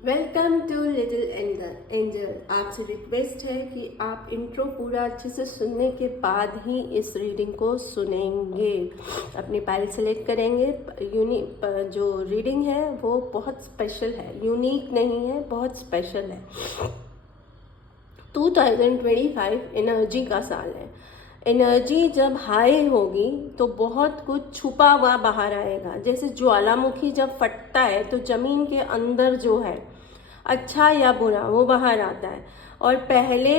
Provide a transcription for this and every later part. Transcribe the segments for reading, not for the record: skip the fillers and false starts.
Welcome to little angel. आपसे request है कि आप इंट्रो पूरा अच्छे से सुनने के बाद ही इस रीडिंग को सुनेंगे। अपनी फाइल सेलेक्ट करेंगे। जो रीडिंग है वो बहुत स्पेशल है, यूनिक नहीं है, बहुत स्पेशल है। 2025 एनर्जी का साल है। एनर्जी जब हाई होगी तो बहुत कुछ छुपा हुआ बाहर आएगा। जैसे ज्वालामुखी जब फटता है तो जमीन के अंदर जो है अच्छा या बुरा वो बाहर आता है। और पहले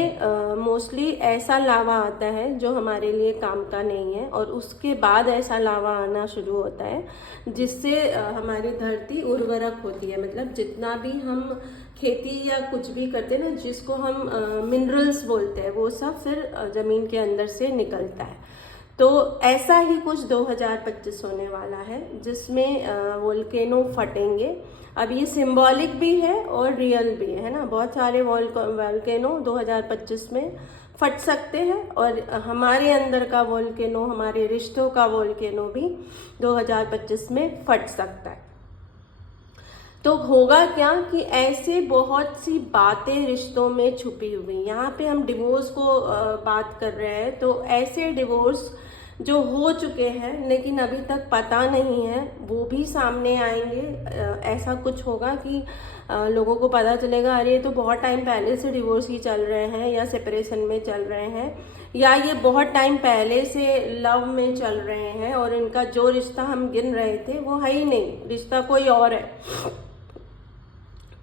मोस्टली ऐसा लावा आता है जो हमारे लिए काम का नहीं है, और उसके बाद ऐसा लावा आना शुरू होता है जिससे हमारी धरती उर्वरक होती है। मतलब जितना भी हम खेती या कुछ भी करते हैं ना, जिसको हम मिनरल्स बोलते हैं, वो सब फिर जमीन के अंदर से निकलता है। तो ऐसा ही कुछ 2025 होने वाला है जिसमें वोल्केनो फटेंगे। अब ये सिंबॉलिक भी है और रियल भी है ना। बहुत सारे वोल्केनो 2025 में फट सकते हैं, और हमारे अंदर का वोल्केनो, हमारे रिश्तों का वोल्केनो भी 2025 में फट सकता है। तो होगा क्या कि ऐसे बहुत सी बातें रिश्तों में छुपी हुई, यहाँ पे हम डिवोर्स को बात कर रहे हैं, तो ऐसे डिवोर्स जो हो चुके हैं लेकिन अभी तक पता नहीं है वो भी सामने आएंगे। ऐसा कुछ होगा कि लोगों को पता चलेगा, अरे ये तो बहुत टाइम पहले से डिवोर्स ही चल रहे हैं, या सेपरेशन में चल रहे हैं, या ये बहुत टाइम पहले से लव में चल रहे हैं और इनका जो रिश्ता हम गिन रहे थे वो है ही नहीं, रिश्ता कोई और है।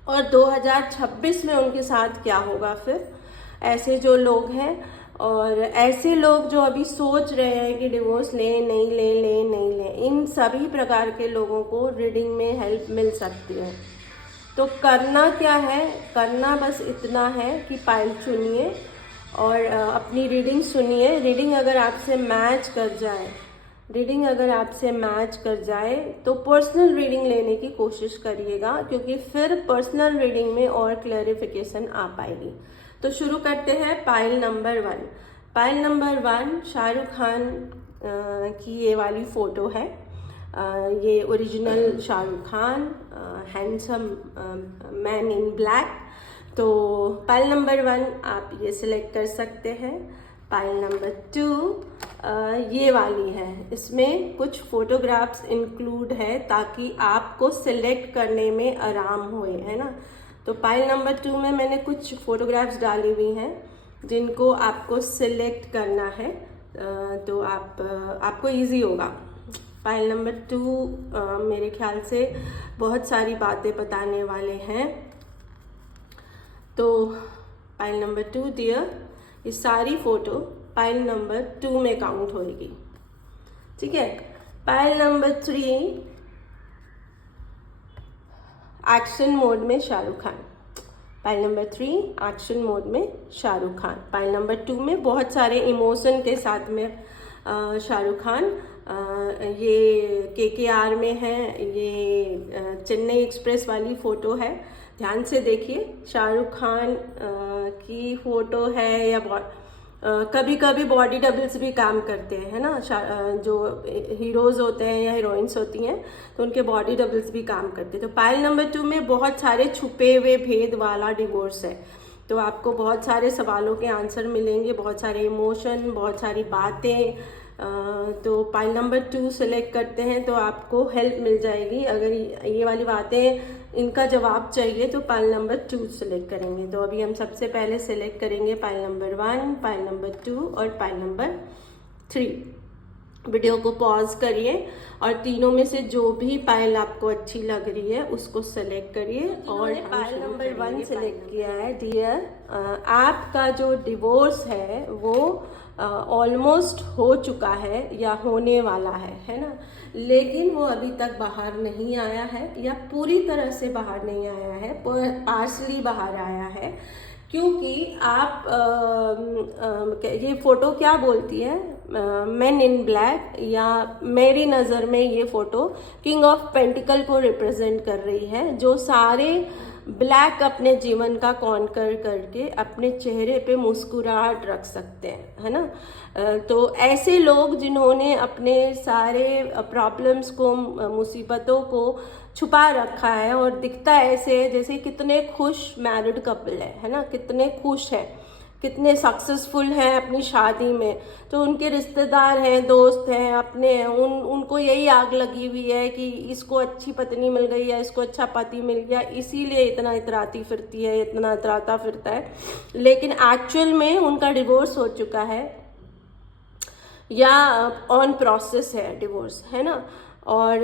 और 2026 में उनके साथ क्या होगा फिर, ऐसे जो लोग हैं और ऐसे लोग जो अभी सोच रहे हैं कि डिवोर्स लें नहीं लें, इन सभी प्रकार के लोगों को रीडिंग में हेल्प मिल सकती है। तो करना क्या है, करना बस इतना है कि पाइल चुनिए और अपनी रीडिंग सुनिए। रीडिंग अगर आपसे मैच कर जाए तो पर्सनल रीडिंग लेने की कोशिश करिएगा, क्योंकि फिर पर्सनल रीडिंग में और क्लैरिफिकेशन आ पाएगी। तो शुरू करते हैं। पाइल नंबर 1 शाहरुख खान की ये वाली फ़ोटो है। ये original Shahrukh Khan, handsome man in black. तो पाइल नंबर 1 आप ये सिलेक्ट कर सकते हैं। पाइल नंबर 2 ये वाली है। इसमें कुछ फोटोग्राफ्स इंक्लूड है ताकि आपको सिलेक्ट करने में आराम होए, है ना। तो पाइल नंबर 2 में मैंने कुछ फोटोग्राफ्स डाली हुई हैं जिनको आपको सिलेक्ट करना है, तो आपको इजी होगा। पाइल नंबर 2 मेरे ख्याल से बहुत सारी बातें बताने वाले हैं। तो पाइल नंबर 2 डियर, ये सारी फोटो पाइल नंबर 2 में काउंट होएगी, ठीक है। पाइल नंबर 3 एक्शन मोड में Shahrukh Khan. Pile number 3 action mode में शाहरुख खान। पाइल नंबर 2 में बहुत सारे इमोशन के साथ में शाहरुख खान। ये KKR में है, ये चेन्नई एक्सप्रेस वाली फ़ोटो है। ध्यान से देखिए, शाहरुख खान की फ़ोटो है, या कभी कभी बॉडी डबल्स भी काम करते हैं, है ना। जो हीरोज़ होते हैं या हीरोइंस होती हैं तो उनके बॉडी डबल्स भी काम करते हैं। तो पाइल नंबर 2 में बहुत सारे छुपे हुए भेद वाला डिवोर्स है। तो आपको बहुत सारे सवालों के आंसर मिलेंगे, बहुत सारे इमोशन, बहुत सारी बातें। तो पाइल नंबर 2 सेलेक्ट करते हैं तो आपको हेल्प मिल जाएगी। अगर ये वाली बातें इनका जवाब चाहिए तो पाइल नंबर 2 सेलेक्ट करेंगे। तो अभी हम सबसे पहले सेलेक्ट करेंगे पाइल नंबर 1, पाइल नंबर 2 और पाइल नंबर 3। वीडियो को पॉज करिए और तीनों में से जो भी पाइल आपको अच्छी लग रही है उसको सेलेक्ट करिए। और पाइल नंबर 1 सेलेक्ट किया है। डियर, आपका जो डिवोर्स है वो ऑलमोस्ट हो चुका है या होने वाला है ना, लेकिन वो अभी तक बाहर नहीं आया है, या पूरी तरह से बाहर नहीं आया है, पार्शली बाहर आया है। क्योंकि आप ये फ़ोटो क्या बोलती है, मैन इन ब्लैक, या मेरी नज़र में ये फ़ोटो किंग ऑफ पेंटिकल को रिप्रेजेंट कर रही है, जो सारे ब्लैक अपने जीवन का कॉन्कर करके अपने चेहरे पे मुस्कुराहट रख सकते हैं, है ना। तो ऐसे लोग जिन्होंने अपने सारे प्रॉब्लम्स को, मुसीबतों को छुपा रखा है और दिखता ऐसे है जैसे कितने खुश मैरिड कपल है ना, कितने खुश है, कितने सक्सेसफुल हैं अपनी शादी में। तो उनके रिश्तेदार हैं, दोस्त हैं, अपने हैं, उनको यही आग लगी हुई है कि इसको अच्छी पत्नी मिल गई या इसको अच्छा पति मिल गया, इसीलिए इतना इतराती फिरती है, इतना इतराता फिरता है। लेकिन एक्चुअल में उनका डिवोर्स हो चुका है या ऑन प्रोसेस है डिवोर्स, है ना। और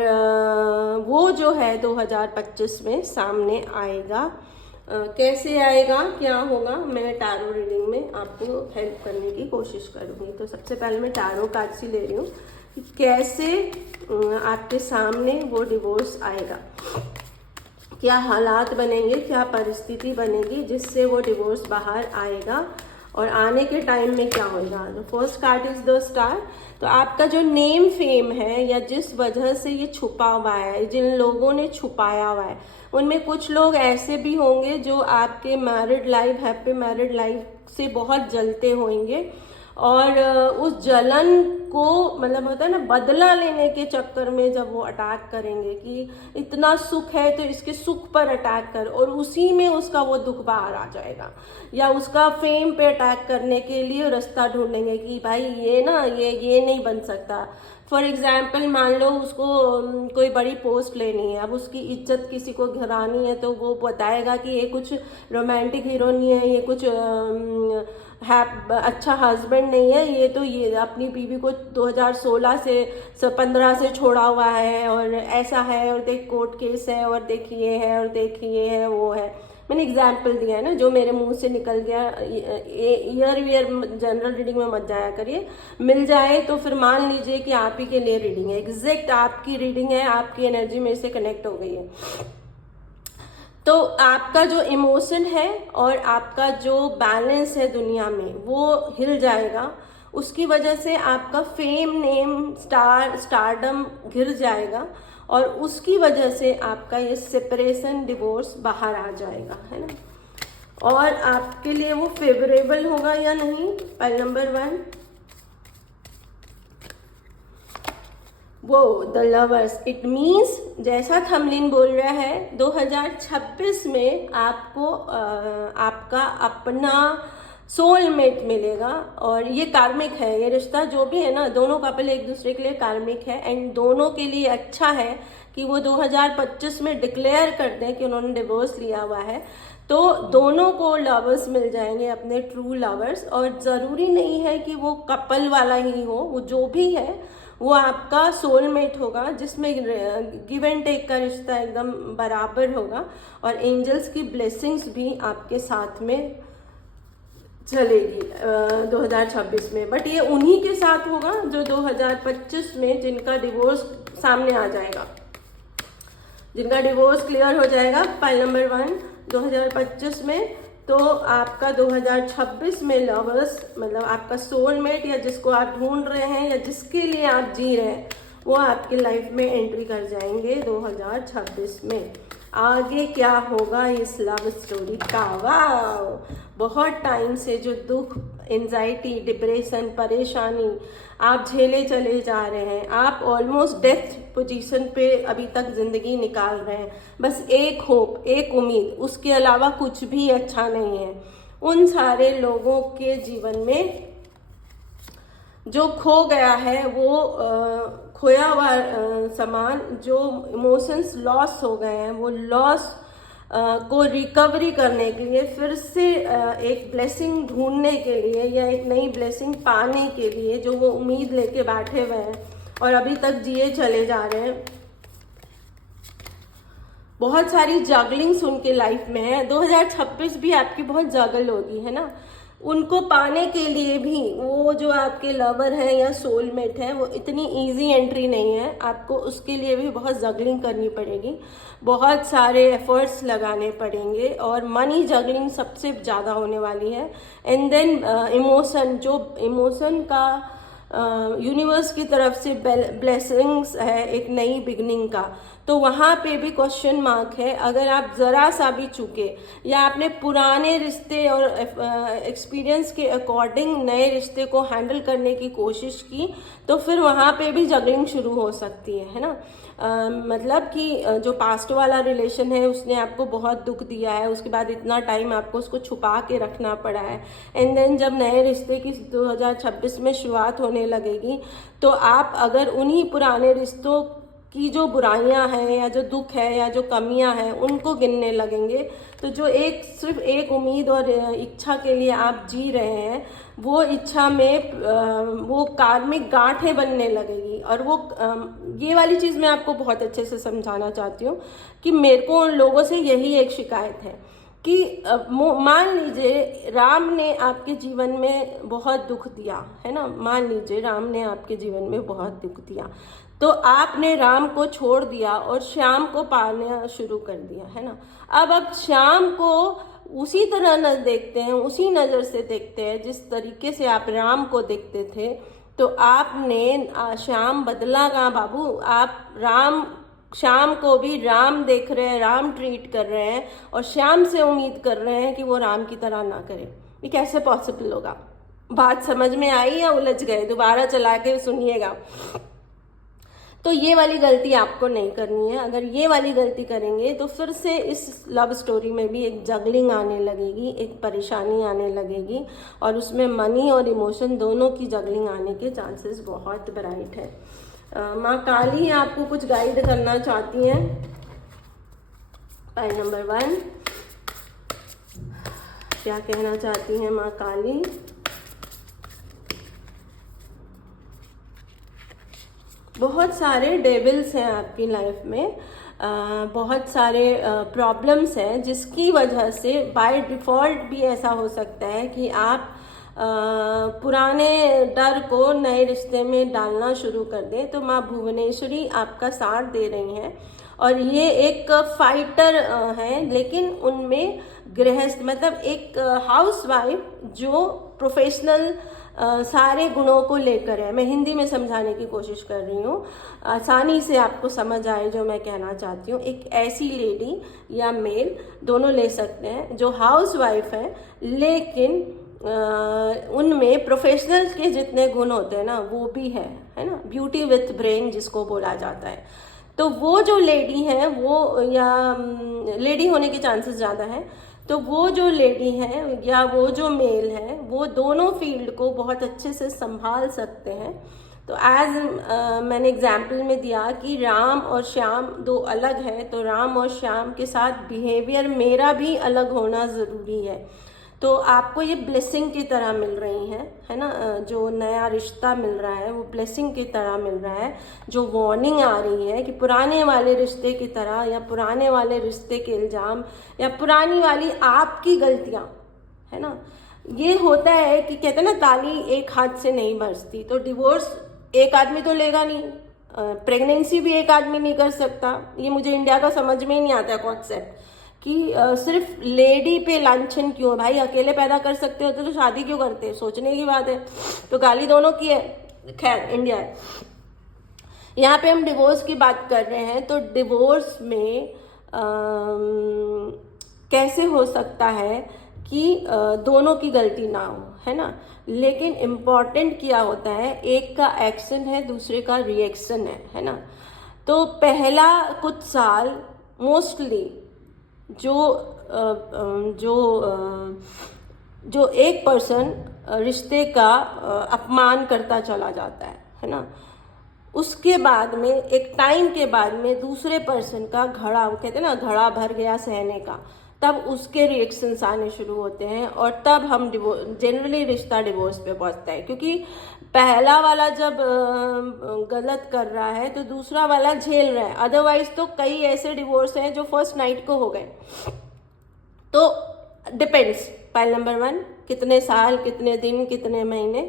वो जो है 2025 में सामने आएगा। कैसे आएगा, क्या होगा, मैं टैरो रीडिंग में आपको हेल्प करने की कोशिश करूँगी। तो सबसे पहले मैं टैरो कार्ड्स ही ले रही हूँ कि कैसे आपके सामने वो डिवोर्स आएगा, क्या हालात बनेंगे, क्या परिस्थिति बनेगी जिससे वो डिवोर्स बाहर आएगा और आने के टाइम में क्या होगा। तो first card is the star. तो आपका जो नेम फेम है या जिस वजह से ये छुपा हुआ है, जिन लोगों ने छुपाया हुआ है, उनमें कुछ लोग ऐसे भी होंगे जो आपके married life, happy married life से बहुत जलते होंगे और उस जलन को मतलब होता है ना, बदला लेने के चक्कर में जब वो अटैक करेंगे कि इतना सुख है तो इसके सुख पर अटैक कर, और उसी में उसका वो दुख बाहर आ जाएगा। या उसका फेम पे अटैक करने के लिए रास्ता ढूंढेंगे कि भाई ये ना ये नहीं बन सकता। फॉर एग्जाम्पल मान लो उसको कोई बड़ी पोस्ट लेनी है, अब उसकी इज्जत किसी को गिरानी है तो वो बताएगा कि ये कुछ रोमांटिक हीरो नहीं है, ये कुछ अच्छा हस्बैंड नहीं है, ये अपनी बीवी को 2016 से 15 से छोड़ा हुआ है और ऐसा है, और देख कोर्ट केस है, और देखिए है, और देखिए है, वो है। मैंने एग्जाम्पल दिया है ना, जो मेरे मुंह से निकल गया। ईयर जनरल रीडिंग में मत जाया करिए, मिल जाए तो फिर मान लीजिए कि आप ही के लिए रीडिंग है, एग्जैक्ट आपकी रीडिंग है, आपकी एनर्जी में से कनेक्ट हो गई है। तो आपका जो इमोशन है और आपका जो बैलेंस है दुनिया में वो हिल जाएगा। उसकी वजह से आपका फेम, नेम, स्टारडम गिर जाएगा और उसकी वजह से आपका ये सेपरेशन, डिवोर्स बाहर आ जाएगा, है ना। और आपके लिए वो फेवरेबल होगा या नहीं। पॉइंट नंबर 1, वो द लवर्स। इट मीन्स जैसा थमलिन बोल रहा है 2026 में आपको आपका अपना सोलमेट मिलेगा। और ये कार्मिक है, ये रिश्ता जो भी है ना, दोनों कपल एक दूसरे के लिए कार्मिक है एंड दोनों के लिए अच्छा है कि वो 2025 में डिक्लेयर कर दें कि उन्होंने डिवोर्स लिया हुआ है। तो दोनों को लवर्स मिल जाएंगे, अपने ट्रू लवर्स। और ज़रूरी नहीं है कि वो कपल वाला ही हो, वो जो भी है वो आपका सोलमेट होगा, जिसमें गिव एंड टेक का रिश्ता एकदम बराबर होगा और एंजल्स की ब्लेसिंग्स भी आपके साथ में चलेगी 2026 में। बट ये उन्हीं के साथ होगा जो 2025 में जिनका डिवोर्स सामने आ जाएगा, जिनका डिवोर्स क्लियर हो जाएगा। पाइल नंबर 1 2025 में। तो आपका 2026 में लवर्स, मतलब आपका सोलमेट या जिसको आप ढूंढ रहे हैं या जिसके लिए आप जी रहे हैं, वो आपकी लाइफ में एंट्री कर जाएंगे 2026 में। आगे क्या होगा इस लव स्टोरी का, वाह। बहुत टाइम से जो दुख, एंजाइटी, डिप्रेशन, परेशानी आप झेले चले जा रहे हैं, आप ऑलमोस्ट डेथ पोजीशन पे अभी तक जिंदगी निकाल रहे हैं, बस एक होप, एक उम्मीद, उसके अलावा कुछ भी अच्छा नहीं है। उन सारे लोगों के जीवन में जो खो गया है, वो खोया हुआ सामान, जो इमोशंस लॉस हो गए हैं, वो लॉस को रिकवरी करने के लिए, फिर से एक ब्लेसिंग ढूंढने के लिए या एक नई ब्लेसिंग पाने के लिए, जो वो उम्मीद लेके बैठे हुए हैं और अभी तक जिए चले जा रहे हैं। बहुत सारी जगलिंग्स उनके लाइफ में है। 2026 भी आपकी बहुत जगल होगी, है ना। उनको पाने के लिए भी, वो जो आपके लवर है या सोलमेट है, वो इतनी इजी एंट्री नहीं है, आपको उसके लिए भी बहुत जगलिंग करनी पड़ेगी, बहुत सारे एफर्ट्स लगाने पड़ेंगे और मनी जगलिंग सबसे ज़्यादा होने वाली है। एंड देन इमोशन, जो इमोशन का यूनिवर्स की तरफ से ब्लेसिंग्स है एक नई बिगनिंग का, तो वहाँ पे भी क्वेश्चन मार्क है। अगर आप ज़रा सा भी चूके या आपने पुराने रिश्ते और एक्सपीरियंस के अकॉर्डिंग नए रिश्ते को हैंडल करने की कोशिश की तो फिर वहाँ पे भी जगलिंग शुरू हो सकती है ना। मतलब कि जो पास्ट वाला रिलेशन है उसने आपको बहुत दुख दिया है, उसके बाद इतना टाइम आपको उसको छुपा के रखना पड़ा है, एंड देन जब नए रिश्ते की 2026 में शुरुआत होने लगेगी तो आप अगर उन्हीं पुराने रिश्तों की जो बुराइयां हैं या जो दुख है या जो कमियां हैं उनको गिनने लगेंगे तो जो सिर्फ एक उम्मीद और इच्छा के लिए आप जी रहे हैं वो इच्छा में वो कार्मिक गांठें बनने लगेगी। और वो ये वाली चीज़ मैं आपको बहुत अच्छे से समझाना चाहती हूँ कि मेरे को उन लोगों से यही एक शिकायत है कि मान लीजिए राम ने आपके जीवन में बहुत दुख दिया है ना, मान लीजिए राम ने आपके जीवन में बहुत दुख दिया तो आपने राम को छोड़ दिया और श्याम को पालना शुरू कर दिया है ना। अब श्याम को उसी तरह न देखते हैं, उसी नज़र से देखते हैं जिस तरीके से आप राम को देखते थे। तो आपने श्याम बदला कहाँ बाबू, आप श्याम को भी राम देख रहे हैं, राम ट्रीट कर रहे हैं और श्याम से उम्मीद कर रहे हैं कि वो राम की तरह ना करे। ये कैसे पॉसिबल होगा? बात समझ में आई या उलझ गए? दोबारा चला के सुनिएगा। तो ये वाली गलती आपको नहीं करनी है। अगर ये वाली गलती करेंगे तो फिर से इस लव स्टोरी में भी एक जगलिंग आने लगेगी, एक परेशानी आने लगेगी और उसमें मनी और इमोशन दोनों की जगलिंग आने के चांसेस बहुत ब्राइट है। माँ काली आपको कुछ गाइड करना चाहती हैं। पाइल नंबर 1 क्या कहना चाहती हैं माँ काली? बहुत सारे डेविल्स हैं आपकी लाइफ में, बहुत सारे प्रॉब्लम्स हैं जिसकी वजह से बाय डिफ़ॉल्ट भी ऐसा हो सकता है कि आप पुराने डर को नए रिश्ते में डालना शुरू कर दें। तो माँ भुवनेश्वरी आपका साथ दे रही हैं और ये एक फाइटर है, लेकिन उनमें गृहस्थ मतलब एक हाउसवाइफ जो प्रोफेशनल सारे गुणों को लेकर है। मैं हिंदी में समझाने की कोशिश कर रही हूँ, आसानी से आपको समझ आए जो मैं कहना चाहती हूँ। एक ऐसी लेडी या मेल दोनों ले सकते हैं जो हाउसवाइफ है लेकिन उनमें प्रोफेशनल के जितने गुण होते हैं ना वो भी है ना, ब्यूटी विथ ब्रेन जिसको बोला जाता है। तो वो जो लेडी है वो, या लेडी होने के चांसेस ज़्यादा है, तो वो जो लेडी है या वो जो मेल है वो दोनों फील्ड को बहुत अच्छे से संभाल सकते हैं। तो मैंने एग्जाम्पल में दिया कि राम और श्याम दो अलग है, तो राम और श्याम के साथ बिहेवियर मेरा भी अलग होना ज़रूरी है। तो आपको ये ब्लेसिंग की तरह मिल रही है ना, जो नया रिश्ता मिल रहा है वो ब्लेसिंग की तरह मिल रहा है। जो वार्निंग आ रही है कि पुराने वाले रिश्ते की तरह या पुराने वाले रिश्ते के इल्ज़ाम या पुरानी वाली आपकी गलतियाँ है ना, ये होता है कि कहते हैं ना ताली एक हाथ से नहीं बजती। तो डिवोर्स एक आदमी तो लेगा नहीं, प्रेगनेंसी भी एक आदमी नहीं कर सकता। ये मुझे इंडिया का समझ में ही नहीं आता कॉन्सेप्ट कि सिर्फ लेडी पे लांछन क्यों? भाई अकेले पैदा कर सकते होते तो शादी क्यों करते? सोचने की बात है। तो गाली दोनों की है, खैर इंडिया है। यहाँ पे हम डिवोर्स की बात कर रहे हैं, तो डिवोर्स में कैसे हो सकता है कि दोनों की गलती ना हो, है ना। लेकिन इम्पॉर्टेंट क्या होता है, एक का एक्शन है दूसरे का रिएक्शन है ना। तो पहला कुछ साल मोस्टली जो एक पर्सन रिश्ते का अपमान करता चला जाता है ना, उसके बाद में एक टाइम के बाद में दूसरे पर्सन का घड़ा, वो कहते हैं ना घड़ा भर गया सहने का, तब उसके रिएक्शंस आने शुरू होते हैं और तब हम जनरली रिश्ता डिवोर्स पे पहुंचता है। क्योंकि पहला वाला जब गलत कर रहा है तो दूसरा वाला झेल रहा है। अदरवाइज तो कई ऐसे डिवोर्स हैं जो फर्स्ट नाइट को हो गए। तो डिपेंड्स, पाइल नंबर 1 कितने साल, कितने दिन, कितने महीने।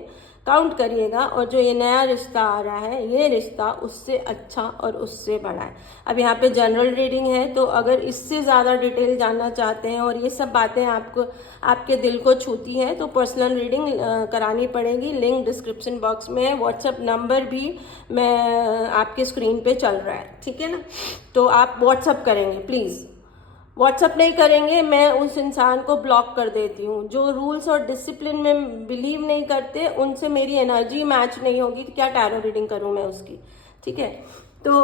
काउंट करिएगा। और जो ये नया रिश्ता आ रहा है, ये रिश्ता उससे अच्छा और उससे बड़ा है। अब यहाँ पे जनरल रीडिंग है, तो अगर इससे ज़्यादा डिटेल जानना चाहते हैं और ये सब बातें आपको आपके दिल को छूती हैं तो पर्सनल रीडिंग करानी पड़ेगी। लिंक डिस्क्रिप्शन बॉक्स में है, व्हाट्सएप नंबर भी मैं आपके स्क्रीन पे चल रहा है, ठीक है ना। तो आप व्हाट्सएप करेंगे प्लीज़। व्हाट्सअप नहीं करेंगे, मैं उस इंसान को ब्लॉक कर देती हूँ। जो रूल्स और डिसिप्लिन में बिलीव नहीं करते, उनसे मेरी एनर्जी मैच नहीं होगी, तो क्या टैरो रीडिंग करूँ मैं उसकी, ठीक है। तो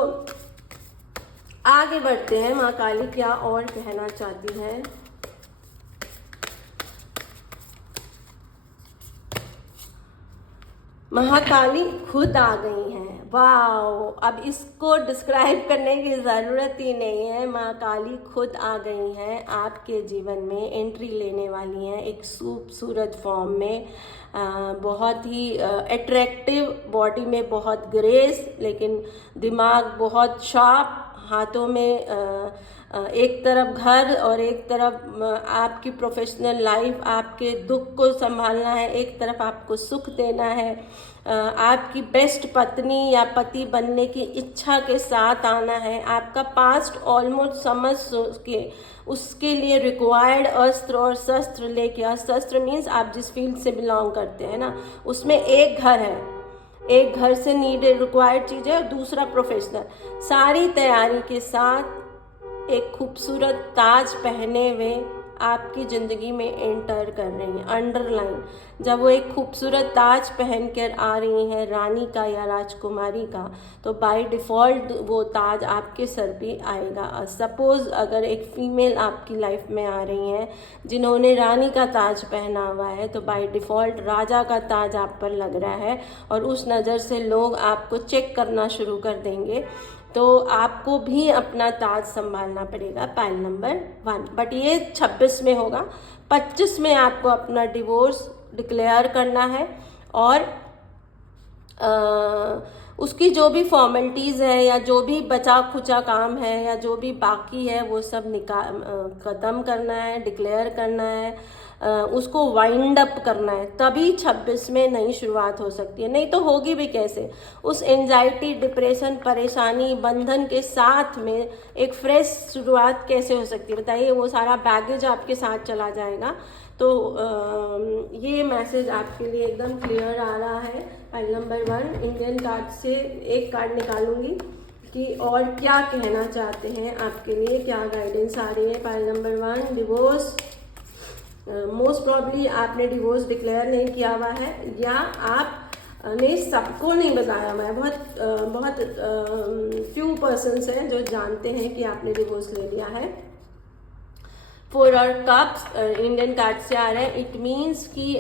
आगे बढ़ते हैं, माँ काली क्या और कहना चाहती है। महाकाली खुद आ गई हैं। वाओ, अब इसको डिस्क्राइब करने की ज़रूरत ही नहीं है, माँ काली खुद आ गई हैं, आपके जीवन में एंट्री लेने वाली हैं एक खूबसूरत फॉर्म में। बहुत ही अट्रैक्टिव, बॉडी में बहुत ग्रेस, लेकिन दिमाग बहुत शार्प, हाथों में एक तरफ घर और एक तरफ आपकी प्रोफेशनल लाइफ, आपके दुख को संभालना है, एक तरफ आपको सुख देना है। आपकी बेस्ट पत्नी या पति बनने की इच्छा के साथ आना है। आपका पास्ट ऑलमोस्ट समझ के उसके लिए रिक्वायर्ड अस्त्र और शस्त्र लेके, शस्त्र मीन्स आप जिस फील्ड से बिलोंग करते हैं ना, उसमें एक घर है, एक घर से नीडेड रिक्वायर्ड चीज़ है और दूसरा प्रोफेशनल। सारी तैयारी के साथ एक खूबसूरत ताज पहने हुए आपकी ज़िंदगी में एंटर कर रही हैं। अंडरलाइन, जब वो एक खूबसूरत ताज पहन कर आ रही हैं रानी का या राजकुमारी का, तो बाय डिफ़ॉल्ट वो ताज आपके सर पे आएगा। सपोज़ अगर एक फ़ीमेल आपकी लाइफ में आ रही हैं जिन्होंने रानी का ताज पहना हुआ है, तो बाय डिफ़ॉल्ट राजा का ताज आप पर लग रहा है और उस नज़र से लोग आपको चेक करना शुरू कर देंगे। तो आपको भी अपना ताज संभालना पड़ेगा, पाइल नंबर 1। बट ये 26 में होगा। 25 में आपको अपना डिवोर्स डिक्लेयर करना है और उसकी जो भी फॉर्मेलिटीज़ है या जो भी बचा खुचा काम है या जो भी बाकी है वो सब ख़त्म करना है, डिक्लेयर करना है, उसको वाइंड अप करना है। तभी 26 में नई शुरुआत हो सकती है, नहीं तो होगी भी कैसे। उस एंजाइटी, डिप्रेशन, परेशानी, बंधन के साथ में एक फ्रेश शुरुआत कैसे हो सकती है बताइए। वो सारा बैगेज आपके साथ चला जाएगा। तो ये मैसेज आपके लिए एकदम क्लियर आ रहा है। पाइल नंबर 1 इंडियन कार्ड से एक कार्ड निकालूंगी कि और क्या कहना चाहते हैं आपके लिए, क्या गाइडेंस आ रही है। Pile number 1 divorce. Most probably आपने डिवोर्स डिक्लेयर नहीं किया हुआ है या आप ने सबको नहीं बताया हुआ है। बहुत फ्यू पर्सन्स हैं जो जानते हैं कि आपने डिवोर्स ले लिया है। 4 और कप्स इंडियन कार्ड से आ रहे हैं। इट मीन्स कि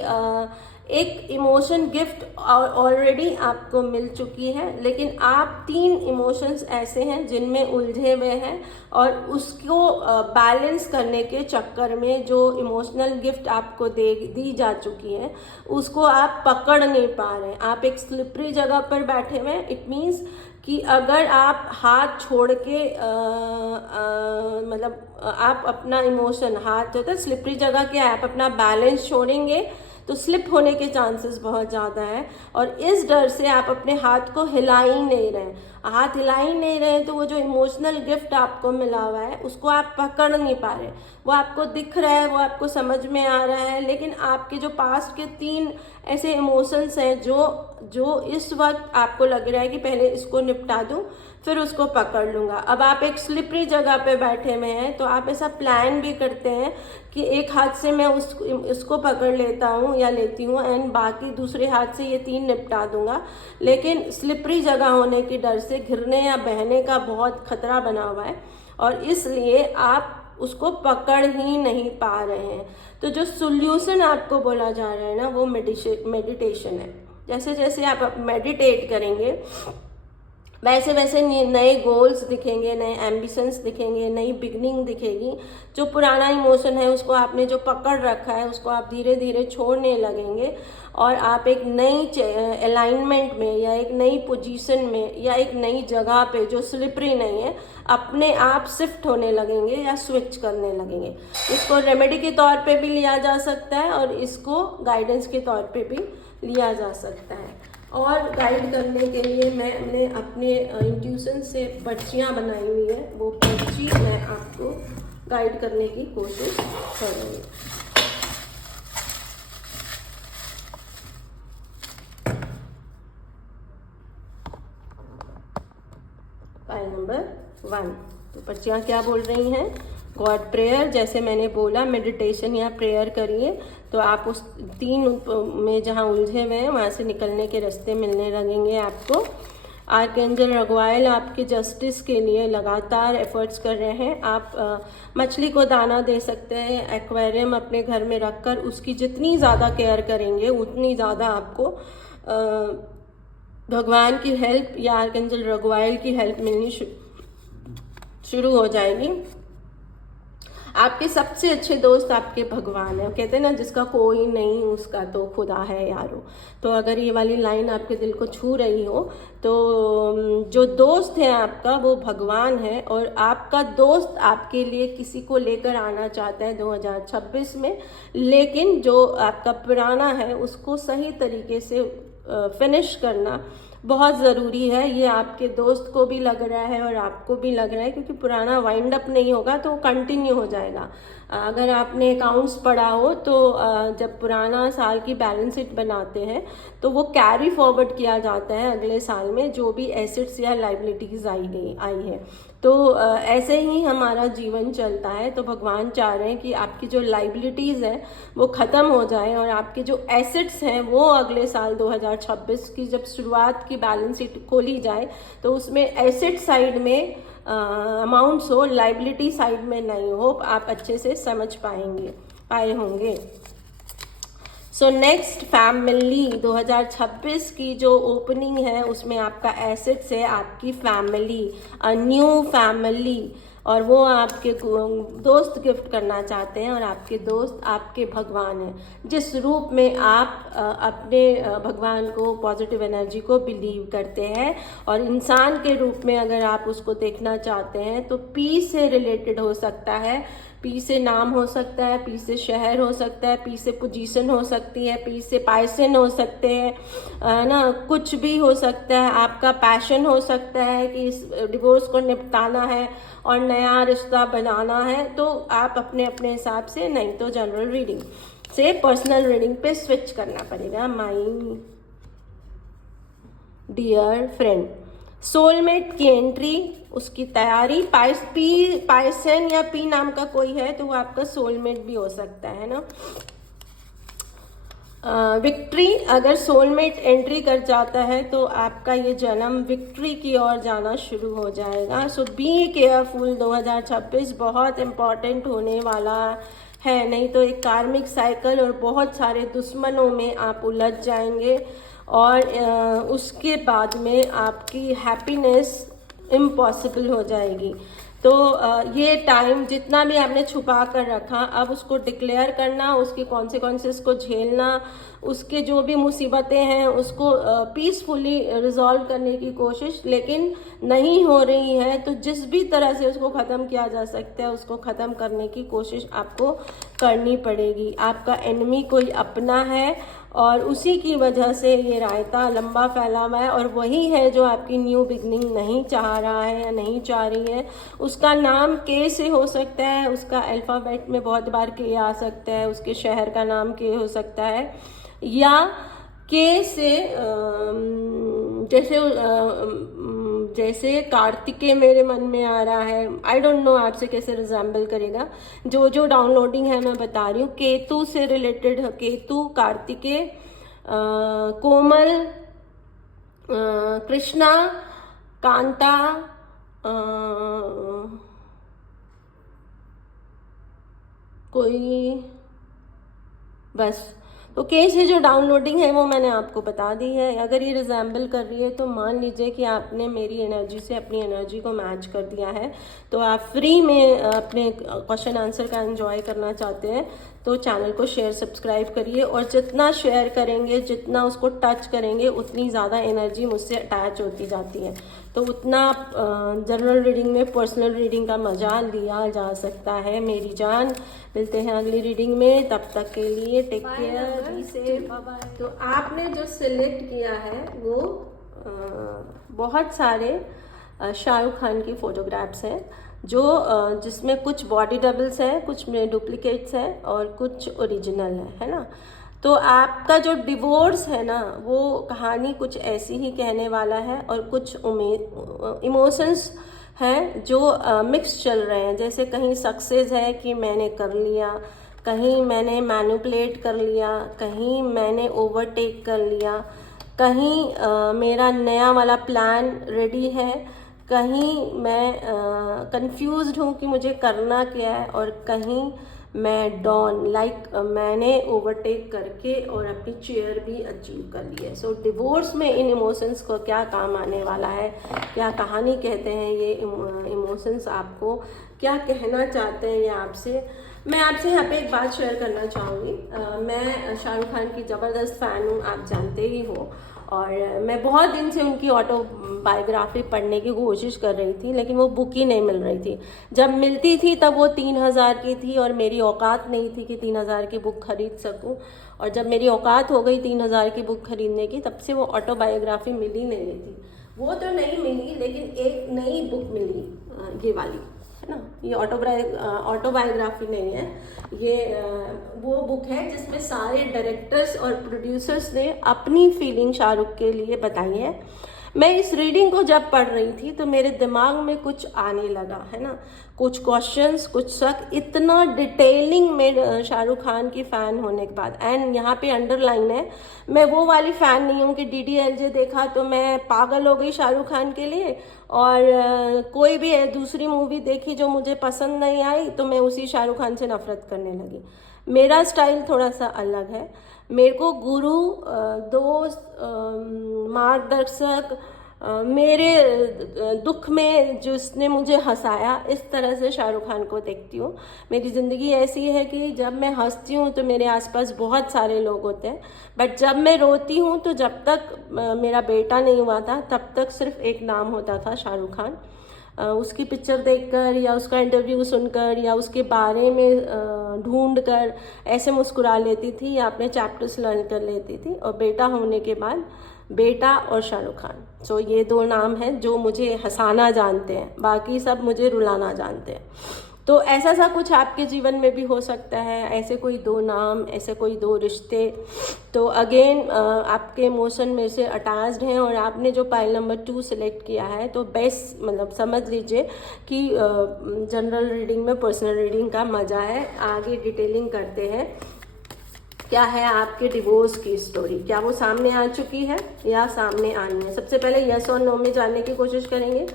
एक इमोशन गिफ्ट ऑलरेडी आपको मिल चुकी है, लेकिन आप 3 इमोशंस ऐसे हैं जिनमें उलझे हुए हैं और उसको बैलेंस करने के चक्कर में जो इमोशनल गिफ्ट आपको दी जा चुकी है उसको आप पकड़ नहीं पा रहे हैं। आप एक स्लिपरी जगह पर बैठे हुए हैं। इट मीन्स कि अगर आप हाथ छोड़ के मतलब आप अपना इमोशन, हाथ होता है स्लिपरी जगह, क्या है, आप अपना बैलेंस छोड़ेंगे तो स्लिप होने के चांसेस बहुत ज़्यादा है। और इस डर से आप अपने हाथ को हिला ही नहीं रहे। हाथ हिला ही नहीं रहे तो वो जो इमोशनल गिफ्ट आपको मिला हुआ है उसको आप पकड़ नहीं पा रहे। वो आपको दिख रहा है, वो आपको समझ में आ रहा है, लेकिन आपके जो पास्ट के 3 ऐसे इमोशंस हैं जो इस वक्त आपको लग रहा है कि पहले इसको निपटा दूं फिर उसको पकड़ लूँगा। अब आप एक स्लिपरी जगह पे बैठे हुए हैं तो आप ऐसा प्लान भी करते हैं कि एक हाथ से मैं उसको पकड़ लेता हूँ या लेती हूँ एंड बाकी दूसरे हाथ से ये 3 निपटा दूंगा। लेकिन स्लिपरी जगह होने की डर से गिरने या बहने का बहुत खतरा बना हुआ है और इसलिए आप उसको पकड़ ही नहीं पा रहे हैं। तो जो सोल्यूशन आपको बोला जा रहा है ना, वो मेडिटेशन है। जैसे जैसे आप मेडिटेट करेंगे वैसे वैसे नए गोल्स दिखेंगे, नए एम्बिशंस दिखेंगे, नई बिगनिंग दिखेगी। जो पुराना इमोशन है उसको आपने जो पकड़ रखा है उसको आप धीरे धीरे छोड़ने लगेंगे और आप एक नई अलाइनमेंट में या एक नई पोजीशन में या एक नई जगह पे जो स्लिपरी नहीं है अपने आप शिफ्ट होने लगेंगे या स्विच करने लगेंगे। इसको रेमेडी के तौर पे भी लिया जा सकता है और इसको गाइडेंस के तौर पे भी लिया जा सकता है। और गाइड करने के लिए मैंने अपने इंट्यूशन से पर्चियाँ बनाई हुई है, वो पर्ची मैं आपको गाइड करने की कोशिश करूँगी। पाइल नंबर 1, तो पर्चियाँ क्या बोल रही हैं? गॉड प्रेयर, जैसे मैंने बोला मेडिटेशन या प्रेयर करिए तो आप उस 3 में जहाँ उलझे हुए हैं वहाँ से निकलने के रास्ते मिलने लगेंगे आपको। आर्कएंजल रगवाइल आपके जस्टिस के लिए लगातार एफर्ट्स कर रहे हैं। आप मछली को दाना दे सकते हैं, एक्वेरियम अपने घर में रखकर उसकी जितनी ज़्यादा केयर करेंगे उतनी ज़्यादा आपको भगवान की हेल्प या आर्कएंजल रगवाइल की हेल्प मिलनी शुरू हो जाएगी। आपके सबसे अच्छे दोस्त आपके भगवान है। कहते हैं ना, जिसका कोई नहीं उसका तो खुदा है यारो। तो अगर ये वाली लाइन आपके दिल को छू रही हो तो जो दोस्त है आपका वो भगवान है, और आपका दोस्त आपके लिए किसी को लेकर आना चाहता है 2026 में, लेकिन जो आपका पुराना है उसको सही तरीके से फिनिश करना बहुत ज़रूरी है। ये आपके दोस्त को भी लग रहा है और आपको भी लग रहा है, क्योंकि पुराना वाइंड अप नहीं होगा तो कंटिन्यू हो जाएगा। अगर आपने अकाउंट्स पढ़ा हो तो जब पुराना साल की बैलेंस शीट बनाते हैं तो वो कैरी फॉरवर्ड किया जाता है अगले साल में, जो भी एसेट्स या लाइबिलिटीज़ आई है। तो ऐसे ही हमारा जीवन चलता है। तो भगवान चाह रहे हैं कि आपकी जो लाइबिलिटीज़ है वो ख़त्म हो जाए और आपके जो एसेट्स हैं वो अगले साल 2026 की जब शुरुआत की बैलेंस शीट खोली जाए तो उसमें एसेट साइड में अमाउंट्स हो, लाइबिलिटी साइड में नहीं हो। आप अच्छे से समझ पाए होंगे। सो नेक्स्ट फैमिली 2026 की जो ओपनिंग है उसमें आपका एसेट्स है आपकी फैमिली, अ न्यू फैमिली, और वो आपके दोस्त गिफ्ट करना चाहते हैं और आपके दोस्त आपके भगवान हैं। जिस रूप में आप अपने भगवान को, पॉजिटिव एनर्जी को बिलीव करते हैं, और इंसान के रूप में अगर आप उसको देखना चाहते हैं तो पीस से रिलेटेड हो सकता है। पी से नाम हो सकता है, पी से शहर हो सकता है, पी से पोजीशन हो सकती है, पी से पाइसन हो सकते हैं ना, कुछ भी हो सकता है। आपका पैशन हो सकता है कि इस डिवोर्स को निपटाना है और नया रिश्ता बनाना है। तो आप अपने अपने हिसाब से, नहीं तो जनरल रीडिंग से पर्सनल रीडिंग पे स्विच करना पड़ेगा। माय डियर फ्रेंड, सोलमेट की एंट्री, उसकी तैयारी, पाइसन या पी नाम का कोई है तो वो आपका सोलमेट भी हो सकता है ना। विक्ट्री, अगर सोलमेट एंट्री कर जाता है तो आपका ये जन्म विक्ट्री की ओर जाना शुरू हो जाएगा। सो बी केयरफुल, 2026 बहुत इम्पॉर्टेंट होने वाला है, नहीं तो एक कार्मिक साइकिल और बहुत सारे दुश्मनों में आप उलझ जाएंगे और उसके बाद में आपकी हैप्पीनेस इम्पॉसिबल हो जाएगी। तो ये टाइम जितना भी आपने छुपा कर रखा, अब उसको डिक्लेयर करना, उसके कॉन्सिक्वेंसेस को झेलना, उसके जो भी मुसीबतें हैं उसको पीसफुली रिजॉल्व करने की कोशिश, लेकिन नहीं हो रही है तो जिस भी तरह से उसको ख़त्म किया जा सकता है उसको ख़त्म करने की कोशिश आपको करनी पड़ेगी। आपका एनिमी कोई अपना है और उसी की वजह से ये रायता लंबा फैला हुआ है, और वही है जो आपकी न्यू बिगनिंग नहीं चाह रहा है या नहीं चाह रही है। उसका नाम के से हो सकता है, उसका अल्फ़ाबेट में बहुत बार के आ सकता है, उसके शहर का नाम के हो सकता है, या के से जैसे कार्तिकेय मेरे मन में आ रहा है। आई डोंट नो आपसे कैसे रिजेंबल करेगा। जो डाउनलोडिंग है मैं बता रही हूँ। केतु से रिलेटेड, केतु, कार्तिकेय, कोमल, कृष्णा, कांता, कोई, बस। तो के से जो डाउनलोडिंग है वो मैंने आपको बता दी है। अगर ये रिजेंबल कर रही है तो मान लीजिए कि आपने मेरी एनर्जी से अपनी एनर्जी को मैच कर दिया है। तो आप फ्री में अपने क्वेश्चन आंसर का एंजॉय करना चाहते हैं तो चैनल को शेयर सब्सक्राइब करिए, और जितना शेयर करेंगे, जितना उसको टच करेंगे, उतनी ज़्यादा एनर्जी मुझसे अटैच होती जाती है। तो उतना जनरल रीडिंग में पर्सनल रीडिंग का मजा लिया जा सकता है मेरी जान। मिलते हैं अगली रीडिंग में, तब तक के लिए take care, be safe, bye bye. तो आपने जो सिलेक्ट किया है वो बहुत सारे शाहरुख खान की फोटोग्राफ्स हैं, जो जिसमें कुछ बॉडी डबल्स हैं, कुछ में डुप्लीकेट्स हैं और कुछ ओरिजिनल है ना। तो आपका जो डिवोर्स है ना, वो कहानी कुछ ऐसी ही कहने वाला है और कुछ इमोशंस हैं जो मिक्स चल रहे हैं। जैसे कहीं सक्सेस है कि मैंने कर लिया, कहीं मैंने मैनिपुलेट कर लिया, कहीं मैंने ओवरटेक कर लिया, कहीं मेरा नया वाला प्लान रेडी है, कहीं मैं कंफ्यूज्ड हूँ कि मुझे करना क्या है, और कहीं मैं डॉन मैंने ओवरटेक करके और अपनी चेयर भी अचीव कर ली है। सो डिवोर्स में इन इमोशंस को क्या काम आने वाला है, क्या कहानी कहते हैं ये इमोशंस, आपको क्या कहना चाहते हैं ये आपसे। मैं आपसे यहाँ पे एक बात शेयर करना चाहूँगी। मैं शाहरुख खान की ज़बरदस्त फ़ैन हूँ, आप जानते ही हो, और मैं बहुत दिन से उनकी ऑटोबायोग्राफी पढ़ने की कोशिश कर रही थी, लेकिन वो बुक ही नहीं मिल रही थी। जब मिलती थी तब वो 3000 की थी और मेरी औकात नहीं थी कि 3000 की बुक खरीद सकूं, और जब मेरी औकात हो गई 3000 की बुक खरीदने की, तब से वो ऑटोबायोग्राफी मिल ही नहीं रही थी। वो तो नहीं मिली, लेकिन एक नई बुक मिली, ये वाली है ना। ये ऑटोबायोग्राफी नहीं है, ये वो बुक है जिसमें सारे डायरेक्टर्स और प्रोड्यूसर्स ने अपनी फीलिंग शाहरुख के लिए बताई है। मैं इस रीडिंग को जब पढ़ रही थी तो मेरे दिमाग में कुछ आने लगा, है ना, कुछ क्वेश्चंस, कुछ शक, इतना डिटेलिंग में शाहरुख खान की फ़ैन होने के बाद। एंड यहाँ पे अंडरलाइन है, मैं वो वाली फ़ैन नहीं हूँ कि DDLJ देखा तो मैं पागल हो गई शाहरुख खान के लिए, और कोई भी दूसरी मूवी देखी जो मुझे पसंद नहीं आई तो मैं उसी शाहरुख खान से नफरत करने लगी। मेरा स्टाइल थोड़ा सा अलग है। मेरे को गुरु, दोस्त, मार्गदर्शक, मेरे दुख में जिसने मुझे हंसाया, इस तरह से शाहरुख खान को देखती हूँ। मेरी ज़िंदगी ऐसी है कि जब मैं हंसती हूँ तो मेरे आसपास बहुत सारे लोग होते हैं, बट जब मैं रोती हूँ तो जब तक मेरा बेटा नहीं हुआ था तब तक सिर्फ एक नाम होता था, शाहरुख खान। उसकी पिक्चर देखकर या उसका इंटरव्यू सुनकर या उसके बारे में ढूंढ कर ऐसे मुस्कुरा लेती थी या अपने चैप्टर्स लर्न कर लेती थी। और बेटा होने के बाद बेटा और शाहरुख खान, सो ये दो नाम हैं जो मुझे हंसाना जानते हैं, बाकी सब मुझे रुलाना जानते हैं। तो ऐसा सा कुछ आपके जीवन में भी हो सकता है, ऐसे कोई दो नाम, ऐसे कोई दो रिश्ते। तो अगेन आपके इमोशन में से अटैच्ड हैं और आपने जो पाइल नंबर 2 सिलेक्ट किया है, तो बेस्ट मतलब समझ लीजिए कि जनरल रीडिंग में पर्सनल रीडिंग का मज़ा है। आगे डिटेलिंग करते हैं, क्या है आपके डिवोर्स की स्टोरी, क्या वो सामने आ चुकी है या सामने आनी है। सबसे पहले यस और नो में जानने की कोशिश करेंगे,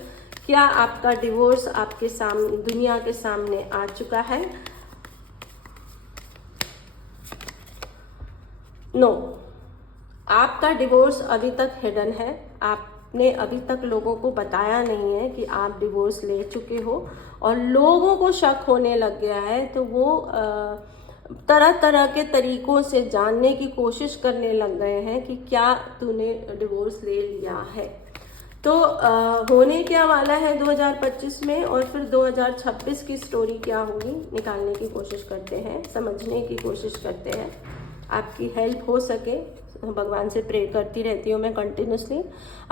क्या आपका डिवोर्स आपके सामने, दुनिया के सामने आ चुका है। नो, आपका डिवोर्स अभी तक हिडन है। आपने अभी तक लोगों को बताया नहीं है कि आप डिवोर्स ले चुके हो, और लोगों को शक होने लग गया है तो वो तरह तरह के तरीकों से जानने की कोशिश करने लग गए हैं कि क्या तूने डिवोर्स ले लिया है। तो होने क्या वाला है 2025 में, और फिर 2026 की स्टोरी क्या होगी निकालने की कोशिश करते हैं, समझने की कोशिश करते हैं। आपकी हेल्प हो सके, भगवान से प्रे करती रहती हूँ मैं कंटिन्यूसली।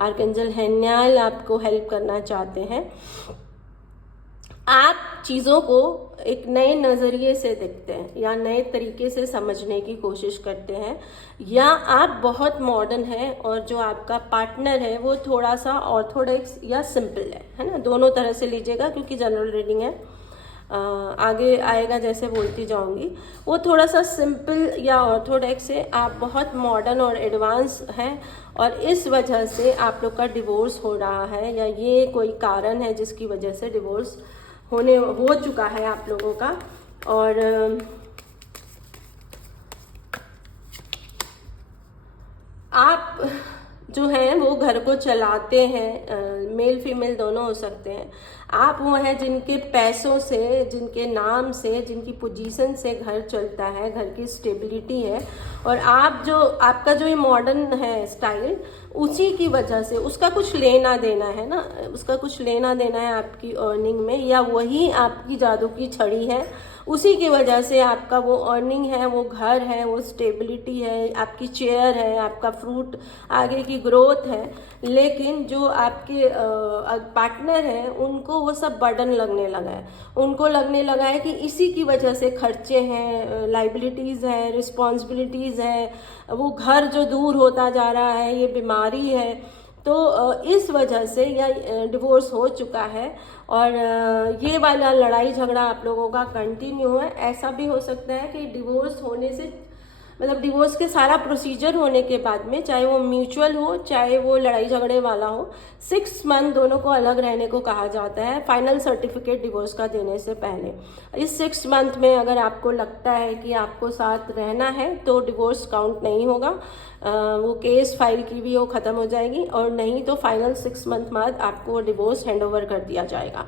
आर्कएंजल हेन्याल आपको हेल्प करना चाहते हैं। आप चीज़ों को एक नए नज़रिए से देखते हैं या नए तरीके से समझने की कोशिश करते हैं, या आप बहुत मॉडर्न हैं और जो आपका पार्टनर है वो थोड़ा सा ऑर्थोडॉक्स या सिंपल है ना। दोनों तरह से लीजिएगा क्योंकि जनरल रीडिंग है, आगे आएगा जैसे बोलती जाऊंगी। वो थोड़ा सा सिंपल या ऑर्थोडॉक्स है, आप बहुत मॉडर्न और एडवांस हैं, और इस वजह से आप लोग का डिवोर्स हो रहा है, या ये कोई कारण है जिसकी वजह से डिवोर्स हो चुका है आप लोगों का। और आप जो हैं वो घर घर को चलाते हैं, मेल फीमेल दोनों हो सकते हैं। आप वो हैं जिनके पैसों से, जिनके नाम से, जिनकी पोजीशन से घर चलता है, घर की स्टेबिलिटी है। और आप जो, आपका जो ये मॉडर्न है स्टाइल, उसी की वजह से उसका कुछ लेना देना है ना, उसका कुछ लेना देना है आपकी अर्निंग में, या वही आपकी जादू की छड़ी है, उसी की वजह से आपका वो अर्निंग है, वो घर है, वो स्टेबिलिटी है, आपकी चेयर है, आपका फ्रूट, आगे की ग्रोथ है। लेकिन जो आपके पार्टनर हैं उनको वो सब बर्डन लगने लगा है, उनको लगने लगा है कि इसी की वजह से खर्चे हैं, लाइबिलिटीज़ है, रिस्पॉन्सिबिलिटीज़ है, वो घर जो दूर होता जा रहा है, ये बीमारी है। तो इस वजह से या डिवोर्स हो चुका है और ये वाला लड़ाई झगड़ा आप लोगों का कंटिन्यू है। ऐसा भी हो सकता है कि डिवोर्स होने से, मतलब डिवोर्स के सारा प्रोसीजर होने के बाद में, चाहे वो म्यूचुअल हो चाहे वो लड़ाई झगड़े वाला हो, 6 मंथ दोनों को अलग रहने को कहा जाता है फाइनल सर्टिफिकेट डिवोर्स का देने से पहले। इस 6 मंथ में अगर आपको लगता है कि आपको साथ रहना है तो डिवोर्स काउंट नहीं होगा, वो केस फाइल की भी वो ख़त्म हो जाएगी, और नहीं तो फाइनल 6 मंथ बाद आपको डिवोर्स हैंड ओवर कर दिया जाएगा।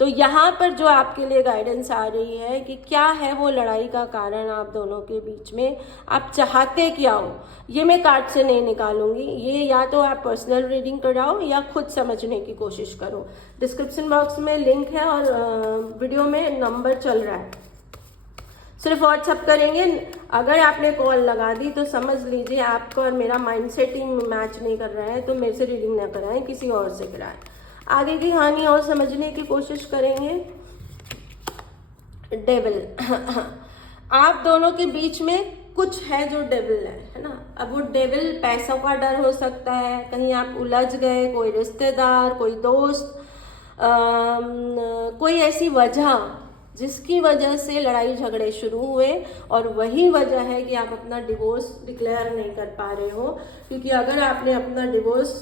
तो यहाँ पर जो आपके लिए गाइडेंस आ रही है कि क्या है वो लड़ाई का कारण आप दोनों के बीच में, आप चाहते क्या हो, ये मैं कार्ड से नहीं निकालूंगी। ये या तो आप पर्सनल रीडिंग कराओ या खुद समझने की कोशिश करो। डिस्क्रिप्शन बॉक्स में लिंक है और वीडियो में नंबर चल रहा है, सिर्फ व्हाट्सअप करेंगे। अगर आपने कॉल लगा दी तो समझ लीजिए आपका और मेरा माइंड सेटिंग मैच नहीं कर रहा है, तो मेरे से रीडिंग ना कराएं, किसी और से कराएं। आगे की कहानी और समझने की कोशिश करेंगे। डेविल आप दोनों के बीच में कुछ है जो डेविल है ना। अब वो डेविल पैसों का डर हो सकता है, कहीं आप उलझ गए, कोई रिश्तेदार, कोई दोस्त, कोई ऐसी वजह जिसकी वजह से लड़ाई झगड़े शुरू हुए, और वही वजह है कि आप अपना डिवोर्स डिक्लेयर नहीं कर पा रहे हो। क्योंकि अगर आपने अपना डिवोर्स